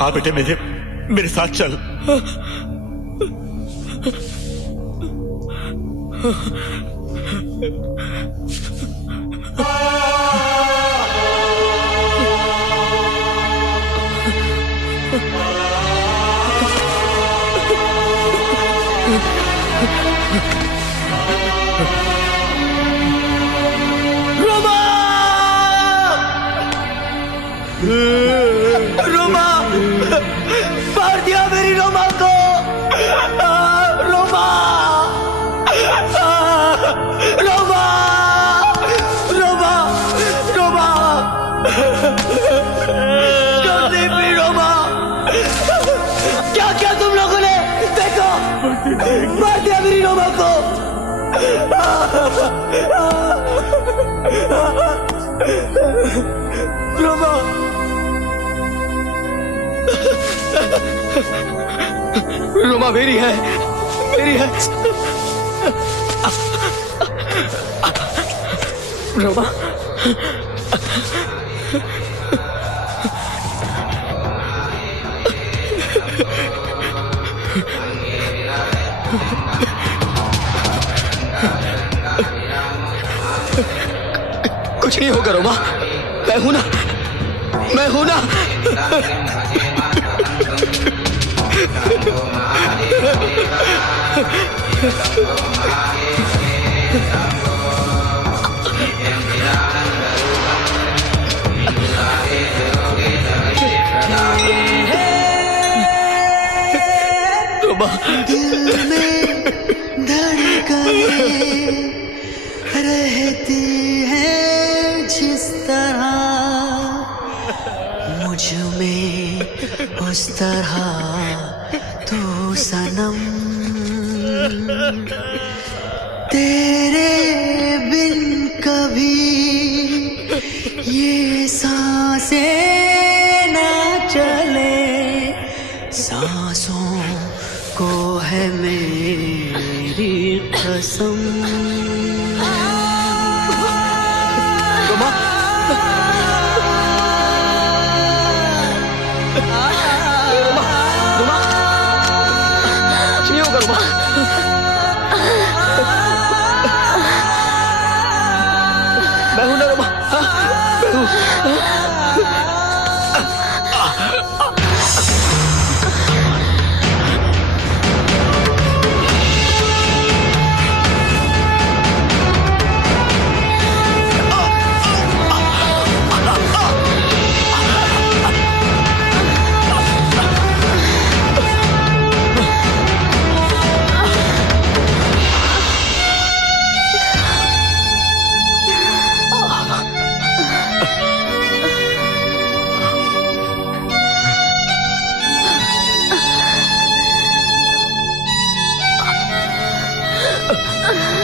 आ बेटे, मेरे साथ चल। रोमा, मार दिया मेरी रोमा को। रोमा, रोमा, क्या क्या तुम लोगों ने? देखो, मार दिया मेरी रोमा को। रोमा, रोमा मेरी है। रोमा, कुछ नहीं होगा रोमा, मैं हूं ना, मैं हूं ना। दिल में धड़कने रहती है जिस तरह, मुझ में उस तरह तू सनम, तेरे बिन कभी ये सांसें ना चले, सांसों को है मेरी कसम। रोमा, रोमा, कुछ नहीं होगा रोमा। मैं हूं ना रोमा, मैं हूं।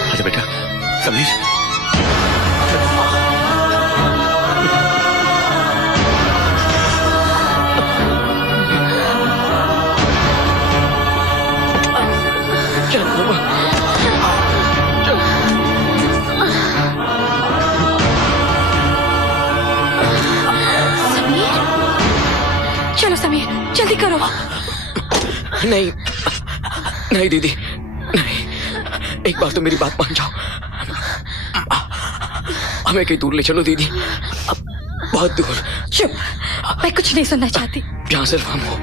आजा बेटा, समीर। चलो समीर, जल्दी करो। नहीं नहीं दीदी, नहीं, एक बार तो मेरी बात मान जाओ। हमें कहीं दूर ले चलो दीदी, बहुत दूर। चुप, मैं कुछ नहीं सुनना चाहती। जहां सिर्फ हम हो।